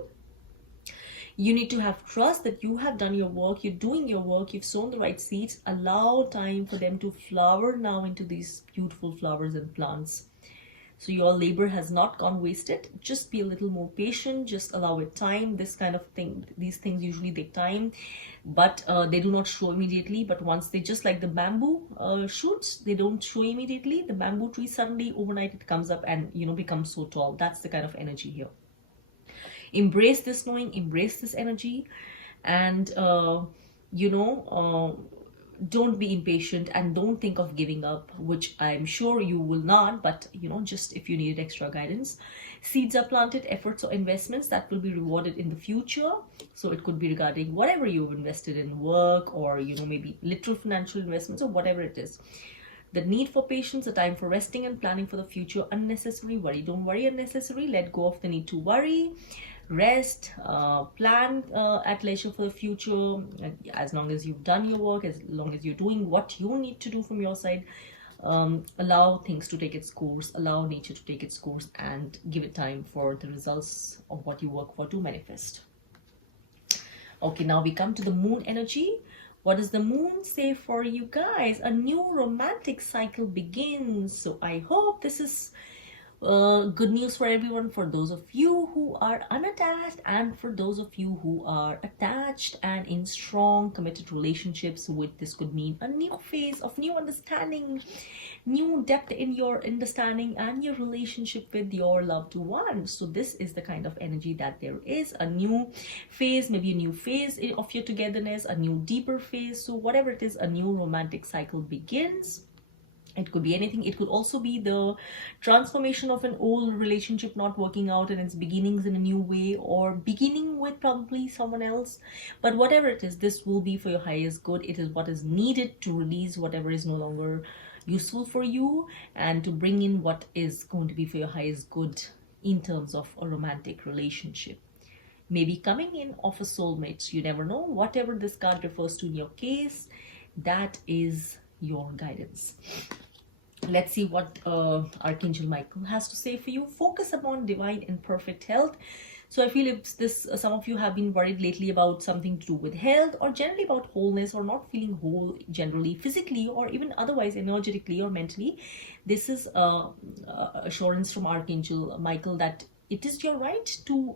You need to have trust that you have done your work, you're doing your work, you've sown the right seeds. Allow time for them to flower now into these beautiful flowers and plants. So your labor has not gone wasted. Just be a little more patient. Just allow it time. This kind of thing, these things usually take time, but they do not show immediately. But once they, just like the bamboo shoots, they don't show immediately. The bamboo tree, suddenly overnight it comes up and, becomes so tall. That's the kind of energy here. Embrace this knowing, embrace this energy, and don't be impatient and don't think of giving up, which I'm sure you will not, but just if you needed extra guidance. Seeds are planted, efforts or investments that will be rewarded in the future. So it could be regarding whatever you've invested in, work, or maybe literal financial investments, or whatever it is. The need for patience, a time for resting and planning for the future. Unnecessary worry, don't worry unnecessary. Let go of the need to worry. Rest, plan at leisure for the future. As long as you've done your work, as long as you're doing what you need to do from your side, allow things to take its course, allow nature to take its course, and give it time for the results of what you work for to manifest. Okay, now we come to the moon energy. What does the moon say for you guys? A new romantic cycle begins. So I hope this is good news for everyone, for those of you who are unattached and for those of you who are attached and in strong committed relationships. With this could mean a new phase of new understanding, new depth in your understanding and your relationship with your loved one. So this is the kind of energy that there is a new phase, maybe a new phase of your togetherness, a new deeper phase. So whatever it is, a new romantic cycle begins. It could be anything. It could also be the transformation of an old relationship not working out and its beginnings in a new way, or beginning with probably someone else. But whatever it is, this will be for your highest good. It is what is needed to release whatever is no longer useful for you, and to bring in what is going to be for your highest good in terms of a romantic relationship. Maybe coming in of a soulmate. You never know. Whatever this card refers to in your case, that is your guidance. Let's see what Archangel Michael has to say for you. Focus upon divine and perfect health. So I feel if this, some of you have been worried lately about something to do with health, or generally about wholeness, or not feeling whole generally, physically, or even otherwise energetically or mentally. This is assurance from Archangel Michael that it is your right to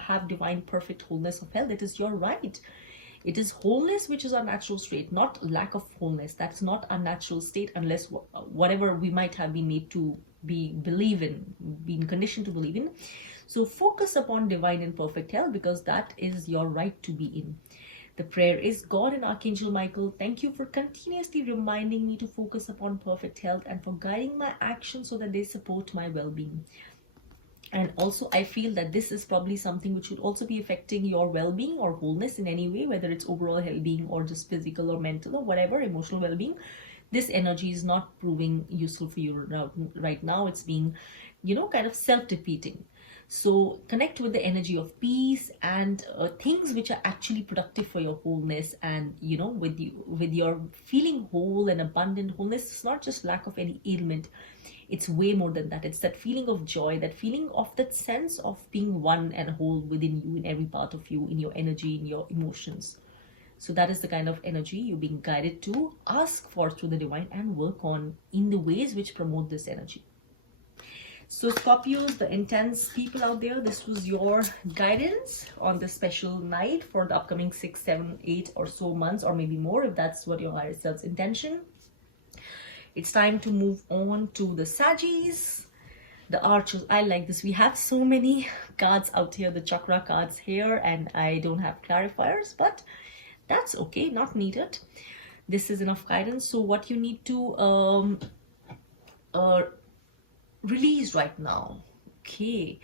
have divine perfect wholeness of health. It is your right. It is wholeness which is our natural state, not lack of wholeness. That's not our natural state, unless whatever we might have been made to believe in, been conditioned to believe in. So focus upon divine and perfect health, because that is your right to be in. The prayer is, God and Archangel Michael, thank you for continuously reminding me to focus upon perfect health and for guiding my actions so that they support my well-being. And also I feel that this is probably something which would also be affecting your well-being or wholeness in any way, whether it's overall well-being or just physical or mental or whatever, emotional well-being. This energy is not proving useful for you right now. It's being, kind of self-defeating. So connect with the energy of peace and things which are actually productive for your wholeness, and with your feeling whole and abundant wholeness. It's not just lack of any ailment. It's way more than that. It's that feeling of joy, that feeling of that sense of being one and whole within you, in every part of you, in your energy, in your emotions. So that is the kind of energy you're being guided to ask for through the divine and work on in the ways which promote this energy. So Scorpios, the intense people out there, this was your guidance on this special night for the upcoming 6, 7, 8 or so months, or maybe more if that's what your higher self's intention. It's time to move on to the Saggies, the Archers. I like this. We have so many cards out here, the chakra cards here, and I don't have clarifiers, but that's okay, not needed. This is enough guidance. So what you need to release right now. Okay.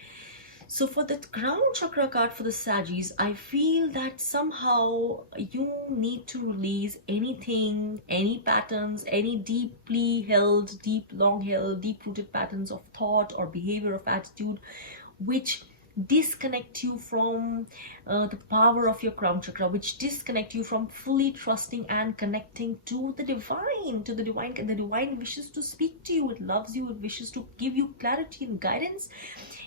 So for the crown chakra card for the Sagittarius, I feel that somehow you need to release anything, any patterns, any deeply held, long held, deep rooted patterns of thought or behavior, of attitude, which disconnect you from the power of your crown chakra, which disconnect you from fully trusting and connecting to the divine, to the divine. The divine wishes to speak to you, it loves you, it wishes to give you clarity and guidance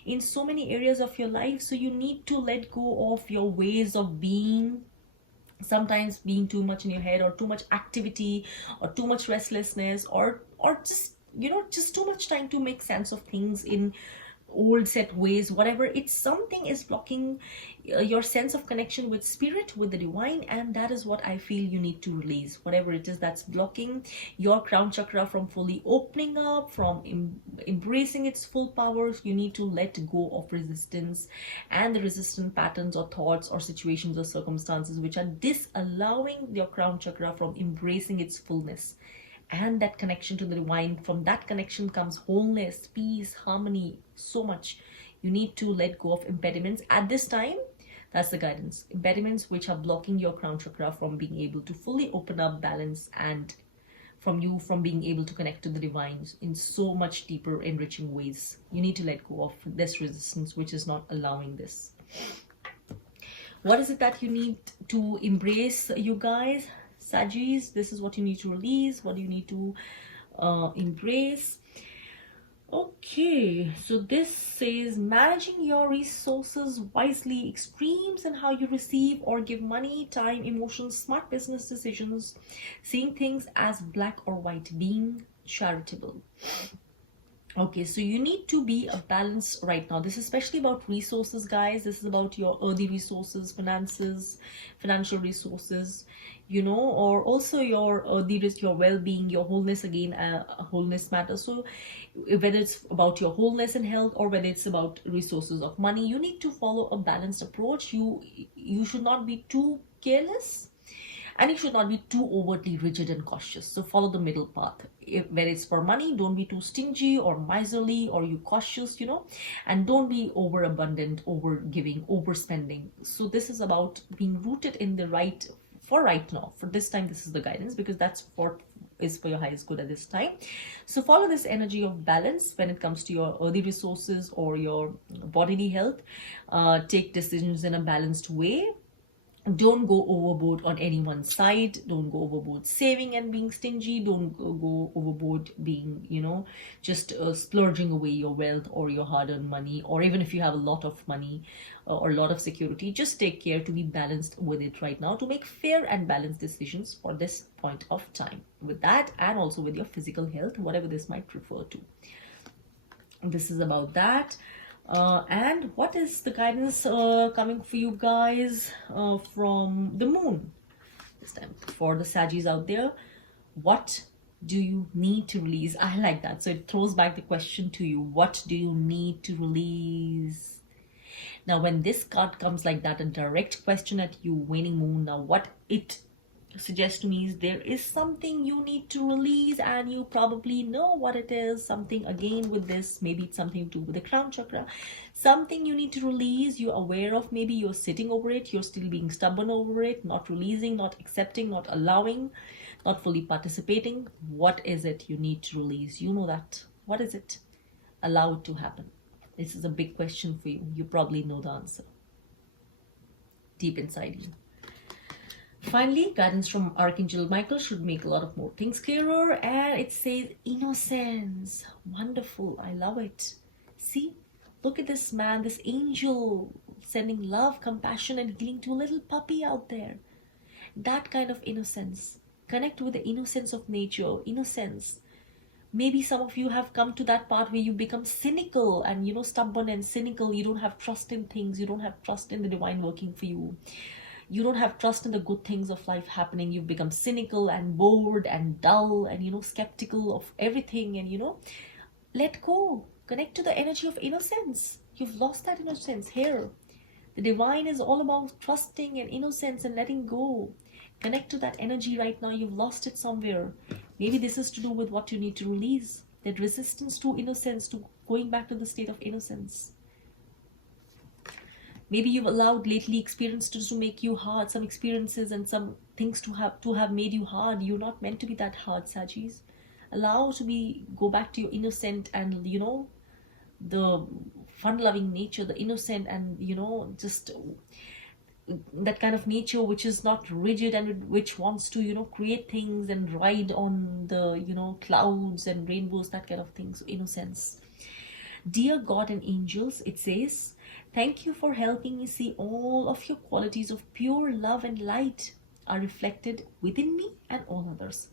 in so many areas of your life. So you need to let go of your ways of being, sometimes being too much in your head, or too much activity, or too much restlessness, or just, you know, just too much time to make sense of things in old set ways, whatever. It's something is blocking your sense of connection with spirit, with the divine, and that is what I feel you need to release. Whatever it is that's blocking your crown chakra from fully opening up, from embracing its full powers, you need to let go of resistance and the resistant patterns or thoughts or situations or circumstances which are disallowing your crown chakra from embracing its fullness and that connection to the divine. From that connection comes wholeness, peace, harmony, so much. You need to let go of impediments at this time. That's the guidance. Impediments which are blocking your crown chakra from being able to fully open up, balance, and from being able to connect to the divine in so much deeper, enriching ways. You need to let go of this resistance which is not allowing this. What is it that you need to embrace, you guys? Sagittarius, this is what you need to release. What do you need to embrace? Okay, so this says managing your resources wisely, extremes in how you receive or give money, time, emotions, smart business decisions, seeing things as black or white, being charitable. Okay, so you need to be a balance right now. This is especially about resources, guys. This is about your earthly resources, finances, financial resources, you know, or also your your well-being, your wholeness. Again, wholeness matters. So whether it's about your wholeness and health, or whether it's about resources of money, you need to follow a balanced approach. You should not be too careless, and you should not be too overtly rigid and cautious. So follow the middle path. Where it's for money, don't be too stingy or miserly or you cautious, you know, and don't be overabundant, over giving, overspending. So this is about being rooted in the right for right now. For this time, this is the guidance, because that's what is for your highest good at this time. So follow this energy of balance when it comes to your earthly resources or your bodily health. Take decisions in a balanced way. Don't go overboard on any one side. Don't go overboard saving and being stingy. Don't go overboard being, you know, just splurging away your wealth or your hard-earned money, or even if you have a lot of money or a lot of security, just take care to be balanced with it right now, to make fair and balanced decisions for this point of time, with that, and also with your physical health, whatever this might refer to. This is about that. And what is the guidance coming for you guys from the moon this time for the Sagittarius out there? What do you need to release? I like that. So it throws back the question to you. What do you need to release? Now, when this card comes like that, a direct question at you, waning moon, now what it suggests to me is there is something you need to release, and you probably know what it is. Something, again, with this, maybe it's something to do with the crown chakra, something you need to release, you're aware of, maybe you're sitting over it, you're still being stubborn over it, not releasing, not accepting, not allowing, not fully participating. What is it you need to release? You know that. What is it? Allow it to happen. This is a big question for you. You probably know the answer deep inside you. Finally, guidance from Archangel Michael should make a lot of more things clearer. And it says innocence. Wonderful. I love it. See, look at this man, this angel, sending love, compassion, and healing to a little puppy out there. That kind of innocence. Connect with the innocence of nature. Innocence. Maybe some of you have come to that part where you become cynical and, you know, stubborn and cynical. You don't have trust in things. You don't have trust in the divine working for you. You don't have trust in the good things of life happening. You've become cynical and bored and dull and, you know, skeptical of everything. And, you know, let go. Connect to the energy of innocence. You've lost that innocence here. The divine is all about trusting and innocence and letting go. Connect to that energy right now. You've lost it somewhere. Maybe this is to do with what you need to release. That resistance to innocence, to going back to the state of innocence. Maybe you've allowed lately experiences to make you hard, some experiences and some things to have made you hard. You're not meant to be that hard, Sagittarius. Allow to be, go back to your innocent and, you know, the fun-loving nature, the innocent and, you know, just that kind of nature which is not rigid and which wants to, you know, create things and ride on the, you know, clouds and rainbows, that kind of things. So innocence. Dear God and angels, it says, thank you for helping me see all of your qualities of pure love and light are reflected within me and all others.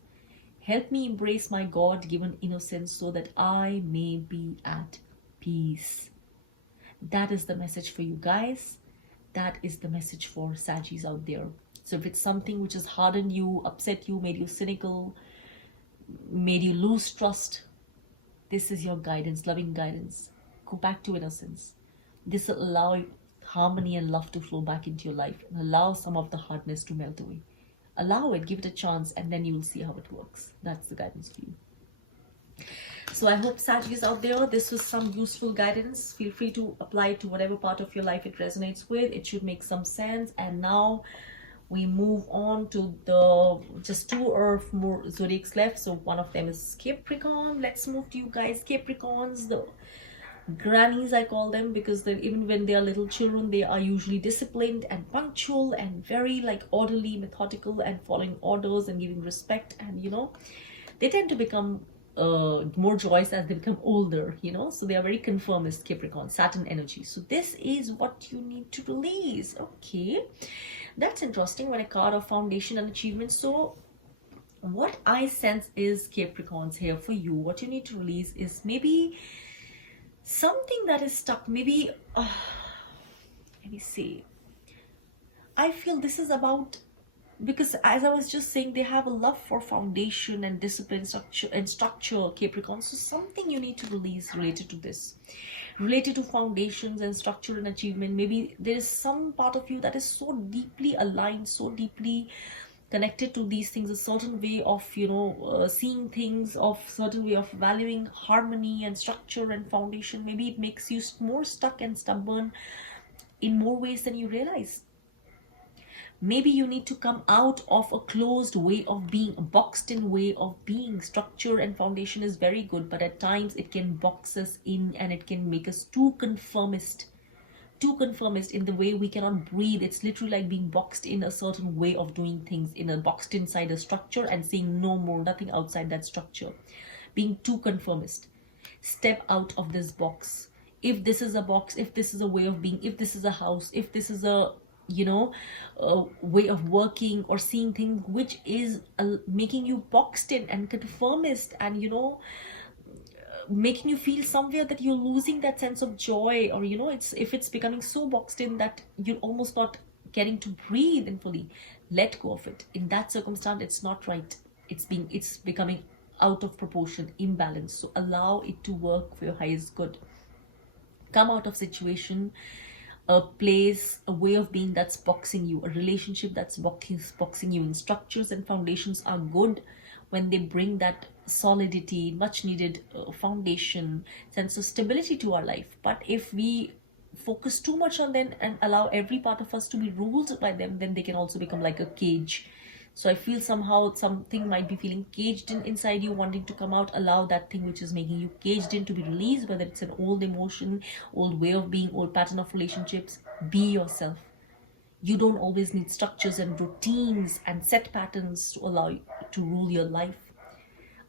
Help me embrace my God-given innocence so that I may be at peace. That is the message for you guys. That is the message for Sagittarius out there. So if it's something which has hardened you, upset you, made you cynical, made you lose trust, this is your guidance, loving guidance. Go back to innocence. This will allow harmony and love to flow back into your life and allow some of the hardness to melt away. Allow it, give it a chance, and then you will see how it works. That's the guidance for you. So I hope, Sagittarius out there, this was some useful guidance. Feel free to apply it to whatever part of your life it resonates with. It should make some sense. And now we move on to the just 2 or more zodiacs left. So one of them is Capricorn. Let's move to you guys, Capricorns, the grannies I call them, because even when they are little children, they are usually disciplined and punctual and very like orderly, methodical, and following orders and giving respect. And you know, they tend to become more joyous as they become older, you know, so they are very conformist, Capricorn, Saturn energy. So this is what you need to release. Okay, that's interesting. When a card of foundation and achievement. So what I sense is, Capricorns, here for you, what you need to release is maybe something that is stuck. Maybe let me see, I feel this is about, because as I was just saying, they have a love for foundation and discipline, structure, Capricorn. So something you need to release related to this, related to foundations and structure and achievement. Maybe there is some part of you that is so deeply aligned, so deeply connected to these things, a certain way of, you know, seeing things, of certain way of valuing harmony and structure and foundation. Maybe it makes you more stuck and stubborn in more ways than you realize. Maybe you need to come out of a closed way of being, a boxed in way of being. Structure and foundation is very good, but at times it can box us in and it can make us too conformist in the way we cannot breathe. It's literally like being boxed in a certain way of doing things, in a boxed inside a structure and saying no more, nothing outside that structure. Being too conformist. Step out of this box. If this is a box, if this is a way of being, if this is a house, if this is a, you know, a way of working or seeing things which is making you boxed in and conformist and, you know, making you feel somewhere that you're losing that sense of joy, or, you know, if it's becoming so boxed in that you're almost not getting to breathe in fully, let go of it. In that circumstance, it's not right. It's becoming out of proportion, imbalance. So allow it to work for your highest good. Come out of situation, a place, a way of being that's boxing you, a relationship that's boxing you in. Structures and foundations are good when they bring that solidity, much needed foundation, sense of stability to our life. But if we focus too much on them and allow every part of us to be ruled by them, then they can also become like a cage. So I feel somehow something might be feeling caged in inside you, wanting to come out. Allow that thing which is making you caged in to be released, whether it's an old emotion, old way of being, old pattern of relationships. Be yourself. You don't always need structures and routines and set patterns to allow you to rule your life.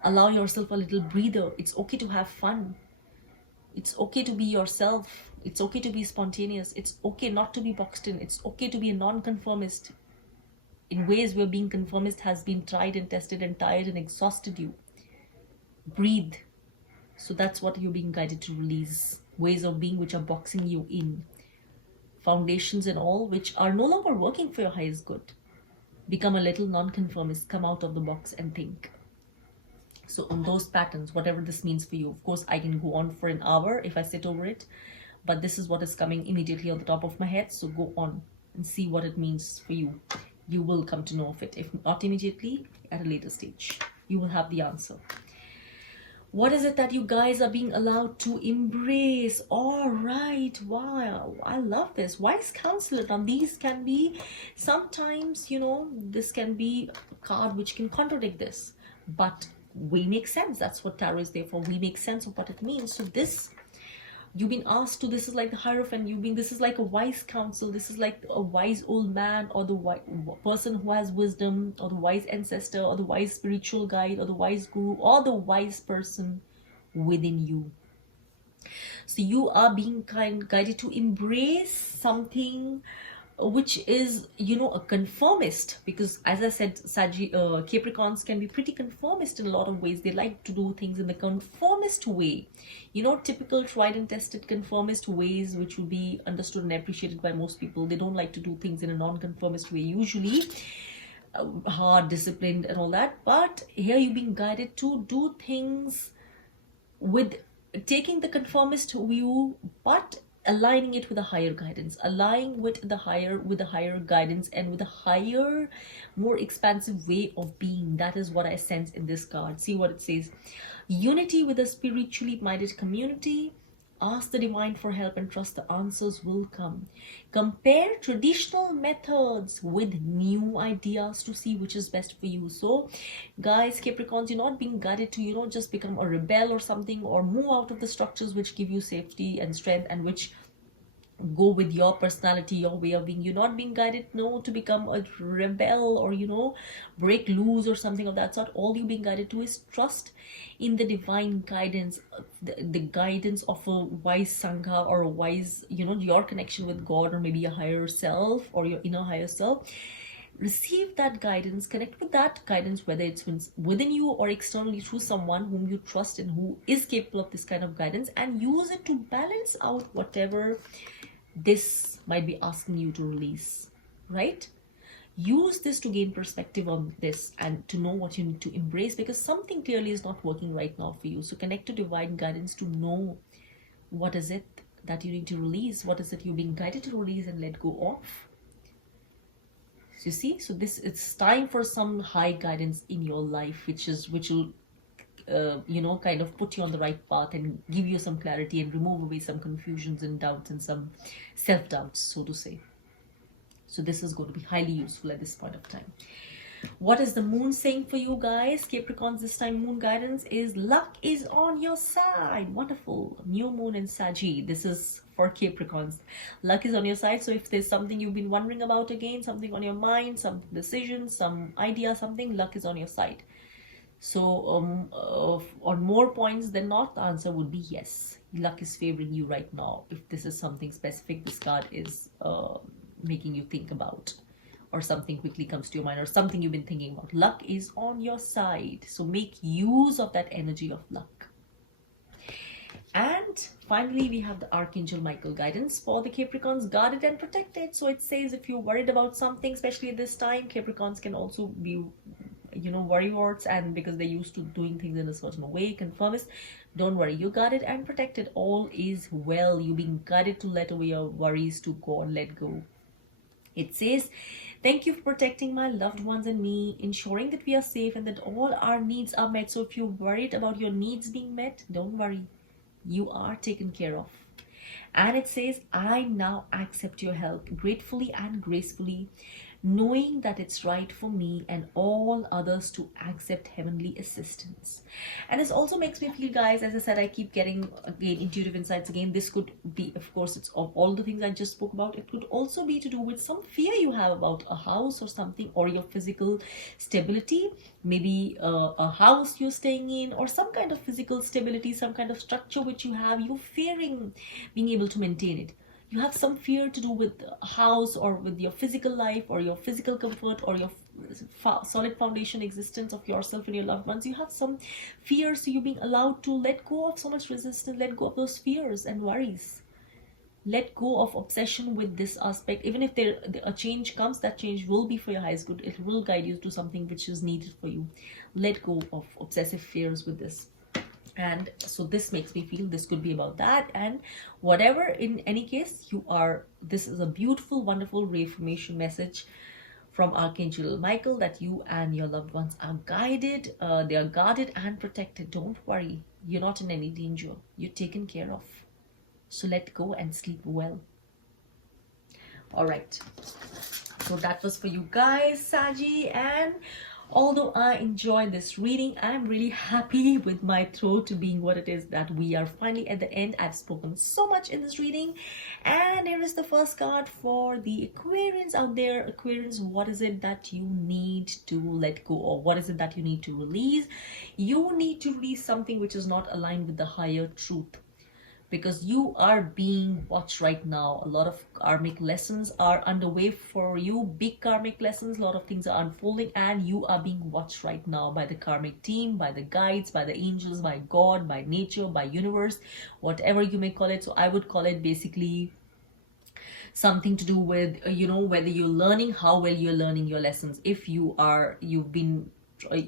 Allow yourself a little breather. It's okay to have fun. It's okay to be yourself. It's okay to be spontaneous. It's okay not to be boxed in. It's okay to be a non-conformist in ways where being conformist has been tried and tested and tired and exhausted you. Breathe. So that's what you're being guided to release. Ways of being which are boxing you in. Foundations and all which are no longer working for your highest good. Become a little non-conformist. Come out of the box and think. So on those patterns, whatever this means for you. Of course, I can go on for an hour if I sit over it. But this is what is coming immediately on the top of my head. So go on and see what it means for you. You will come to know of it. If not immediately, at a later stage, you will have the answer. What is it that you guys are being allowed to embrace? All right, wow, I love this. Wise counselor. Now, these can be sometimes, this can be a card which can contradict this, but we make sense. That's what tarot is there for. We make sense of what it means. So, this you've been asked to, this is like the hierophant, this is like a wise counsel, this is like a wise old man, or the person who has wisdom, or the wise ancestor, or the wise spiritual guide, or the wise guru, or the wise person within you. So you are being guided to embrace something which is, a conformist, because as I said, Capricorns can be pretty conformist in a lot of ways. They like to do things in the conformist way, typical tried and tested conformist ways, which will be understood and appreciated by most people. They don't like to do things in a non-conformist way, usually hard, disciplined and all that. But here you're being guided to do things with taking the conformist view, but aligning it with a higher guidance, aligning with the higher guidance, and with a higher, more expansive way of being. That is what I sense in this card. See what it says. Unity with a spiritually minded community. Ask the divine for help and trust the answers will come. Compare traditional methods with new ideas to see which is best for you. So guys, Capricorns, you're not being guided to, just become a rebel or something, or move out of the structures which give you safety and strength and which go with your personality, your way of being. You're not being guided, no, to become a rebel or, break loose or something of that sort. All you're being guided to is trust in the divine guidance, the guidance of a wise Sangha, or a wise, your connection with God, or maybe a higher self, or your inner higher self. Receive that guidance, connect with that guidance, whether it's within you or externally through someone whom you trust and who is capable of this kind of guidance, and use it to balance out whatever this might be asking you to release, right? Use this to gain perspective on this and to know what you need to embrace, because something clearly is not working right now for you. So connect to divine guidance to know what is it that you need to release, what is it you're being guided to release and let go of. You see, so it's time for some high guidance in your life, which will kind of put you on the right path and give you some clarity and remove away some confusions and doubts and some self-doubts, so to say. So this is going to be highly useful at this point of time. What is the moon saying for you guys? Capricorns, this time moon guidance is luck is on your side. Wonderful. New moon in Saggy. This is for Capricorns. Luck is on your side. So if there's something you've been wondering about again, something on your mind, some decision, some idea, something, luck is on your side. So on more points than not, the answer would be yes. Luck is favoring you right now. If this is something specific this card is making you think about, or something quickly comes to your mind, or something you've been thinking about, luck is on your side. So make use of that energy of luck. And finally, we have the Archangel Michael guidance for the Capricorns, guarded and protected. So it says if you're worried about something, especially at this time, Capricorns can also be worrywarts, and because they're used to doing things in a certain way, conformist, don't worry, you're guarded and protected. All is well. You're being guided to let away your worries, to go and let go. It says, thank you for protecting my loved ones and me, ensuring that we are safe and that all our needs are met. So if you're worried about your needs being met, don't worry, you are taken care of. And it says, I now accept your help gratefully and gracefully, knowing that it's right for me and all others to accept heavenly assistance. And this also makes me feel, guys, as I said, I keep getting again intuitive insights again. This could be, of course, it's of all the things I just spoke about. It could also be to do with some fear you have about a house or something, or your physical stability, maybe a house you're staying in, or some kind of physical stability, some kind of structure which you have, you're fearing being able to maintain it. You have some fear to do with a house, or with your physical life, or your physical comfort, or your solid foundation existence of yourself and your loved ones. You have some fears, so you're being allowed to let go of so much resistance, let go of those fears and worries. Let go of obsession with this aspect. Even if a change comes, that change will be for your highest good. It will guide you to something which is needed for you. Let go of obsessive fears with this. And so this makes me feel this could be about that. And whatever, in any case, this is a beautiful, wonderful reaffirmation message from Archangel Michael that you and your loved ones are guided, they are guarded and protected. Don't worry, you're not in any danger, you're taken care of. So let go and sleep well. All right, so that was for you guys, Saji. And although I enjoy this reading, I'm really happy with my throat being what it is, that we are finally at the end. I've spoken so much in this reading. And here is the first card for the Aquarians out there. Aquarians, what is it that you need to let go, or what is it that you need to release? You need to release something which is not aligned with the higher truth, because you are being watched right now. A lot of karmic lessons are underway for you, big karmic lessons. A lot of things are unfolding, and you are being watched right now by the karmic team, by the guides, by the angels, by God, by nature, by universe, whatever you may call it. So I would call it basically something to do with, whether you're learning, how well you're learning your lessons. If you've been,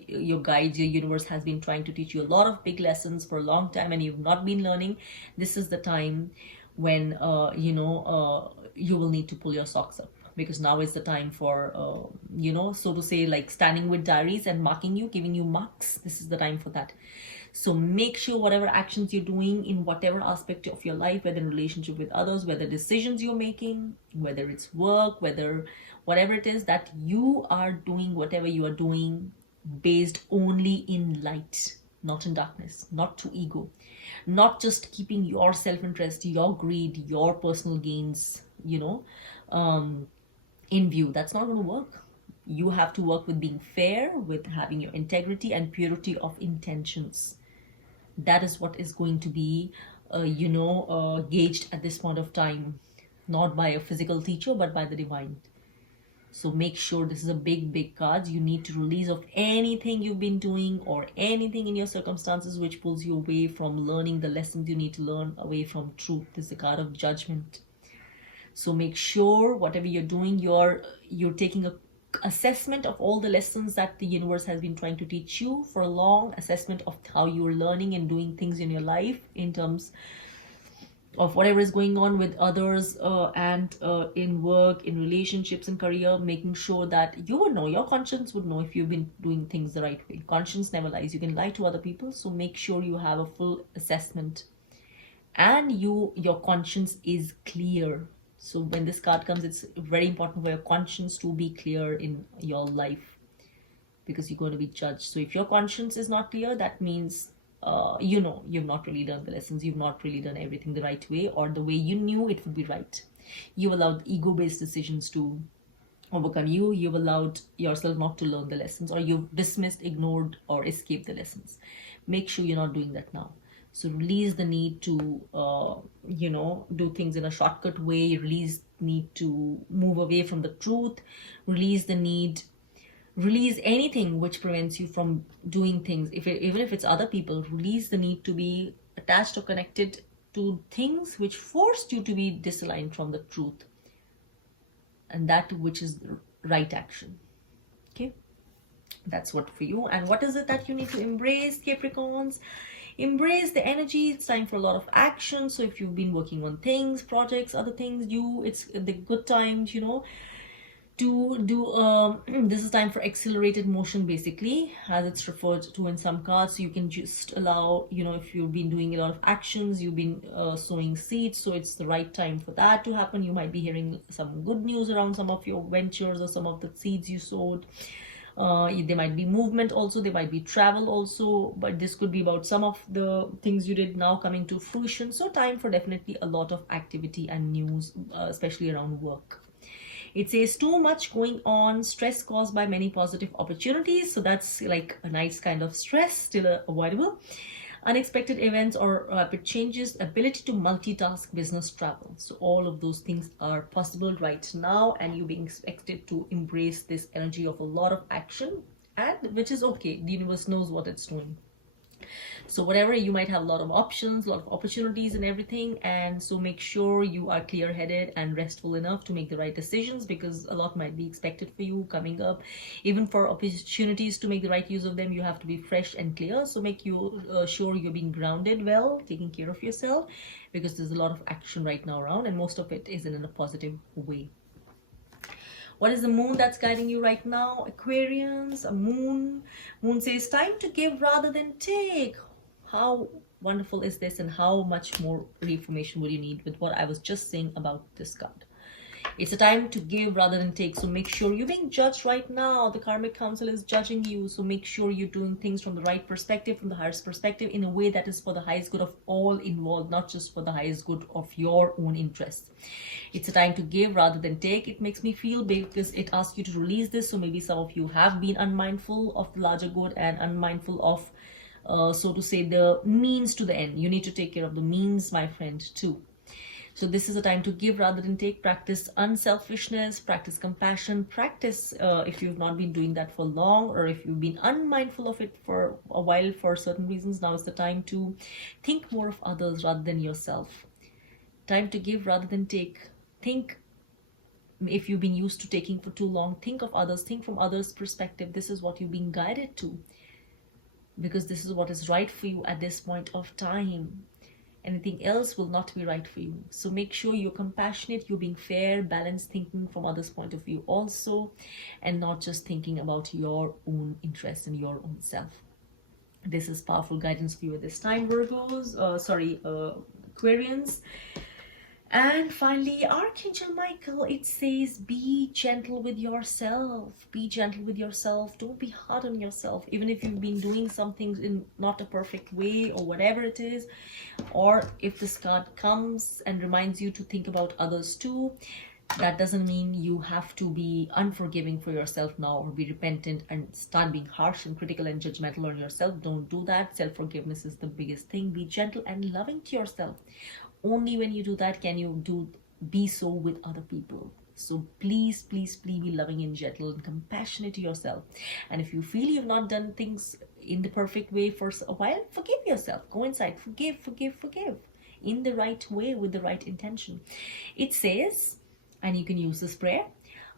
your guides, your universe has been trying to teach you a lot of big lessons for a long time and you've not been learning, this is the time when you will need to pull your socks up, because now is the time for so to say, like standing with diaries and marking you, giving you marks. This is the time for that. So make sure whatever actions you're doing in whatever aspect of your life, whether in relationship with others, whether decisions you're making, whether it's work, whatever it is, that you are doing whatever you are doing based only in light, not in darkness, not to ego, not just keeping your self-interest, your greed, your personal gains, in view. That's not going to work. You have to work with being fair, with having your integrity and purity of intentions. That is what is going to be gauged at this point of time, not by a physical teacher but by the divine. So make sure, this is a big card. You need to release of anything you've been doing or anything in your circumstances which pulls you away from learning the lessons you need to learn, away from truth. This is the card of judgment. So make sure whatever you're doing, you're taking a assessment of all the lessons that the universe has been trying to teach you for a long assessment of how you're learning and doing things in your life, in terms of whatever is going on with others and in work, in relationships and career. Making sure that you would know, your conscience would know if you've been doing things the right way. Conscience never lies. You can lie to other people, so make sure you have a full assessment and your conscience is clear. So when this card comes, it's very important for your conscience to be clear in your life, because you're going to be judged. So if your conscience is not clear, that means you've not really learned the lessons, you've not really done everything the right way, or the way you knew it would be right. You allowed ego-based decisions to overcome you. You've allowed yourself not to learn the lessons, or you've dismissed, ignored, or escaped the lessons. Make sure you're not doing that now. So release the need to do things in a shortcut way. Release need to move away from the truth. Release anything which prevents you from doing things. Even if it's other people, release the need to be attached or connected to things which forced you to be disaligned from the truth and that which is the right action. Okay, that's what for you. And what is it that you need to embrace, Capricorns? Embrace the energy. It's time for a lot of action. So if you've been working on things, projects, other things, it's the good time, to do this is time for accelerated motion, basically, as it's referred to in some cards. So you can just allow, if you've been doing a lot of actions, you've been sowing seeds, so it's the right time for that to happen. You might be hearing some good news around some of your ventures or some of the seeds you sowed. There might be movement also, there might be travel also, but this could be about some of the things you did now coming to fruition. So time for definitely a lot of activity and news, especially around work. It says too much going on, stress caused by many positive opportunities. So that's like a nice kind of stress, still avoidable. Unexpected events or rapid changes, ability to multitask, business, travel. So all of those things are possible right now, and you're being expected to embrace this energy of a lot of action, and which is okay. The universe knows what it's doing. So whatever, you might have a lot of options, a lot of opportunities and everything, and so make sure you are clear-headed and restful enough to make the right decisions, because a lot might be expected for you coming up. Even for opportunities, to make the right use of them, you have to be fresh and clear. So make you sure you're being grounded well, taking care of yourself, because there's a lot of action right now around, and most of it isn't in a positive way. What is the moon that's guiding you right now? Aquarians, a moon. Moon says time to give rather than take. How wonderful is this, and how much more reformation would you need with what I was just saying about this card? It's a time to give rather than take. So make sure you're being judged right now. The karmic council is judging you. So make sure you're doing things from the right perspective, from the highest perspective, in a way that is for the highest good of all involved, not just for the highest good of your own interests. It's a time to give rather than take. It makes me feel big because it asks you to release this. So maybe some of you have been unmindful of the larger good and unmindful of, so to say, the means to the end. You need to take care of the means, my friend, too. So this is a time to give rather than take. Practice unselfishness, practice compassion, practice if you've not been doing that for long, or if you've been unmindful of it for a while for certain reasons. Now is the time to think more of others rather than yourself. Time to give rather than take. Think, if you've been used to taking for too long, think of others, think from others' perspective. This is what you're being guided to, because this is what is right for you at this point of time. Anything else will not be right for you. So make sure you're compassionate, you're being fair, balanced, thinking from others' point of view also, and not just thinking about your own interests and your own self. This is powerful guidance for you at this time, Virgos, Aquarians. And finally, Archangel Michael, it says, be gentle with yourself. Be gentle with yourself. Don't be hard on yourself. Even if you've been doing some things in not a perfect way or whatever it is, or if this card comes and reminds you to think about others too, that doesn't mean you have to be unforgiving for yourself now, or be repentant and start being harsh and critical and judgmental on yourself. Don't do that. Self-forgiveness is the biggest thing. Be gentle and loving to yourself. Only when you do that can you be so with other people. So please, please, please be loving and gentle and compassionate to yourself. And if you feel you've not done things in the perfect way for a while, forgive yourself. Go inside, forgive, forgive, forgive, in the right way, with the right intention. It says, and you can use this prayer,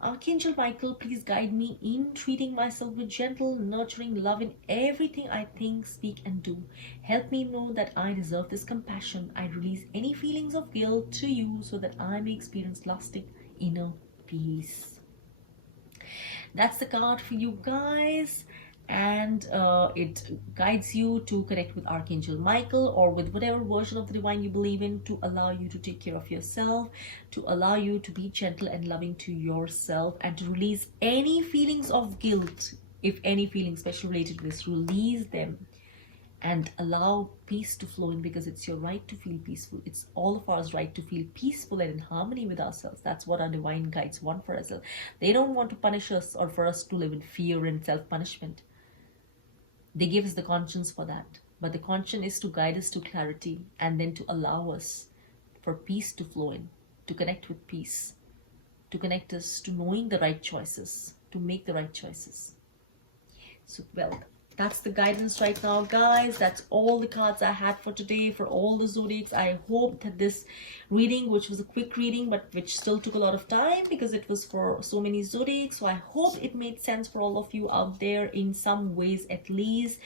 Archangel Michael, please guide me in treating myself with gentle, nurturing love in everything I think, speak, and do. Help me know that I deserve this compassion. I release any feelings of guilt to you so that I may experience lasting inner peace. That's the card for you guys. And it guides you to connect with Archangel Michael, or with whatever version of the divine you believe in, to allow you to take care of yourself, to allow you to be gentle and loving to yourself, and to release any feelings of guilt. If any feelings, especially related to this, release them and allow peace to flow in, because it's your right to feel peaceful. It's all of ours right to feel peaceful and in harmony with ourselves. That's what our divine guides want for us. They don't want to punish us or for us to live in fear and self-punishment. They give us the conscience for that. But the conscience is to guide us to clarity, and then to allow us for peace to flow in, to connect with peace, to connect us to knowing the right choices, to make the right choices. So, well, that's the guidance right now, guys. That's all the cards I had for today, for all the zodiacs. I hope that this reading, which was a quick reading but which still took a lot of time because it was for so many zodiacs, so I hope it made sense for all of you out there in some ways at least.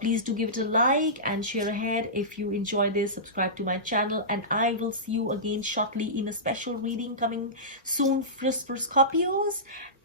Please do give it a like and share ahead if you enjoy this. Subscribe to my channel, and I will see you again shortly in a special reading coming soon just for Scorpios.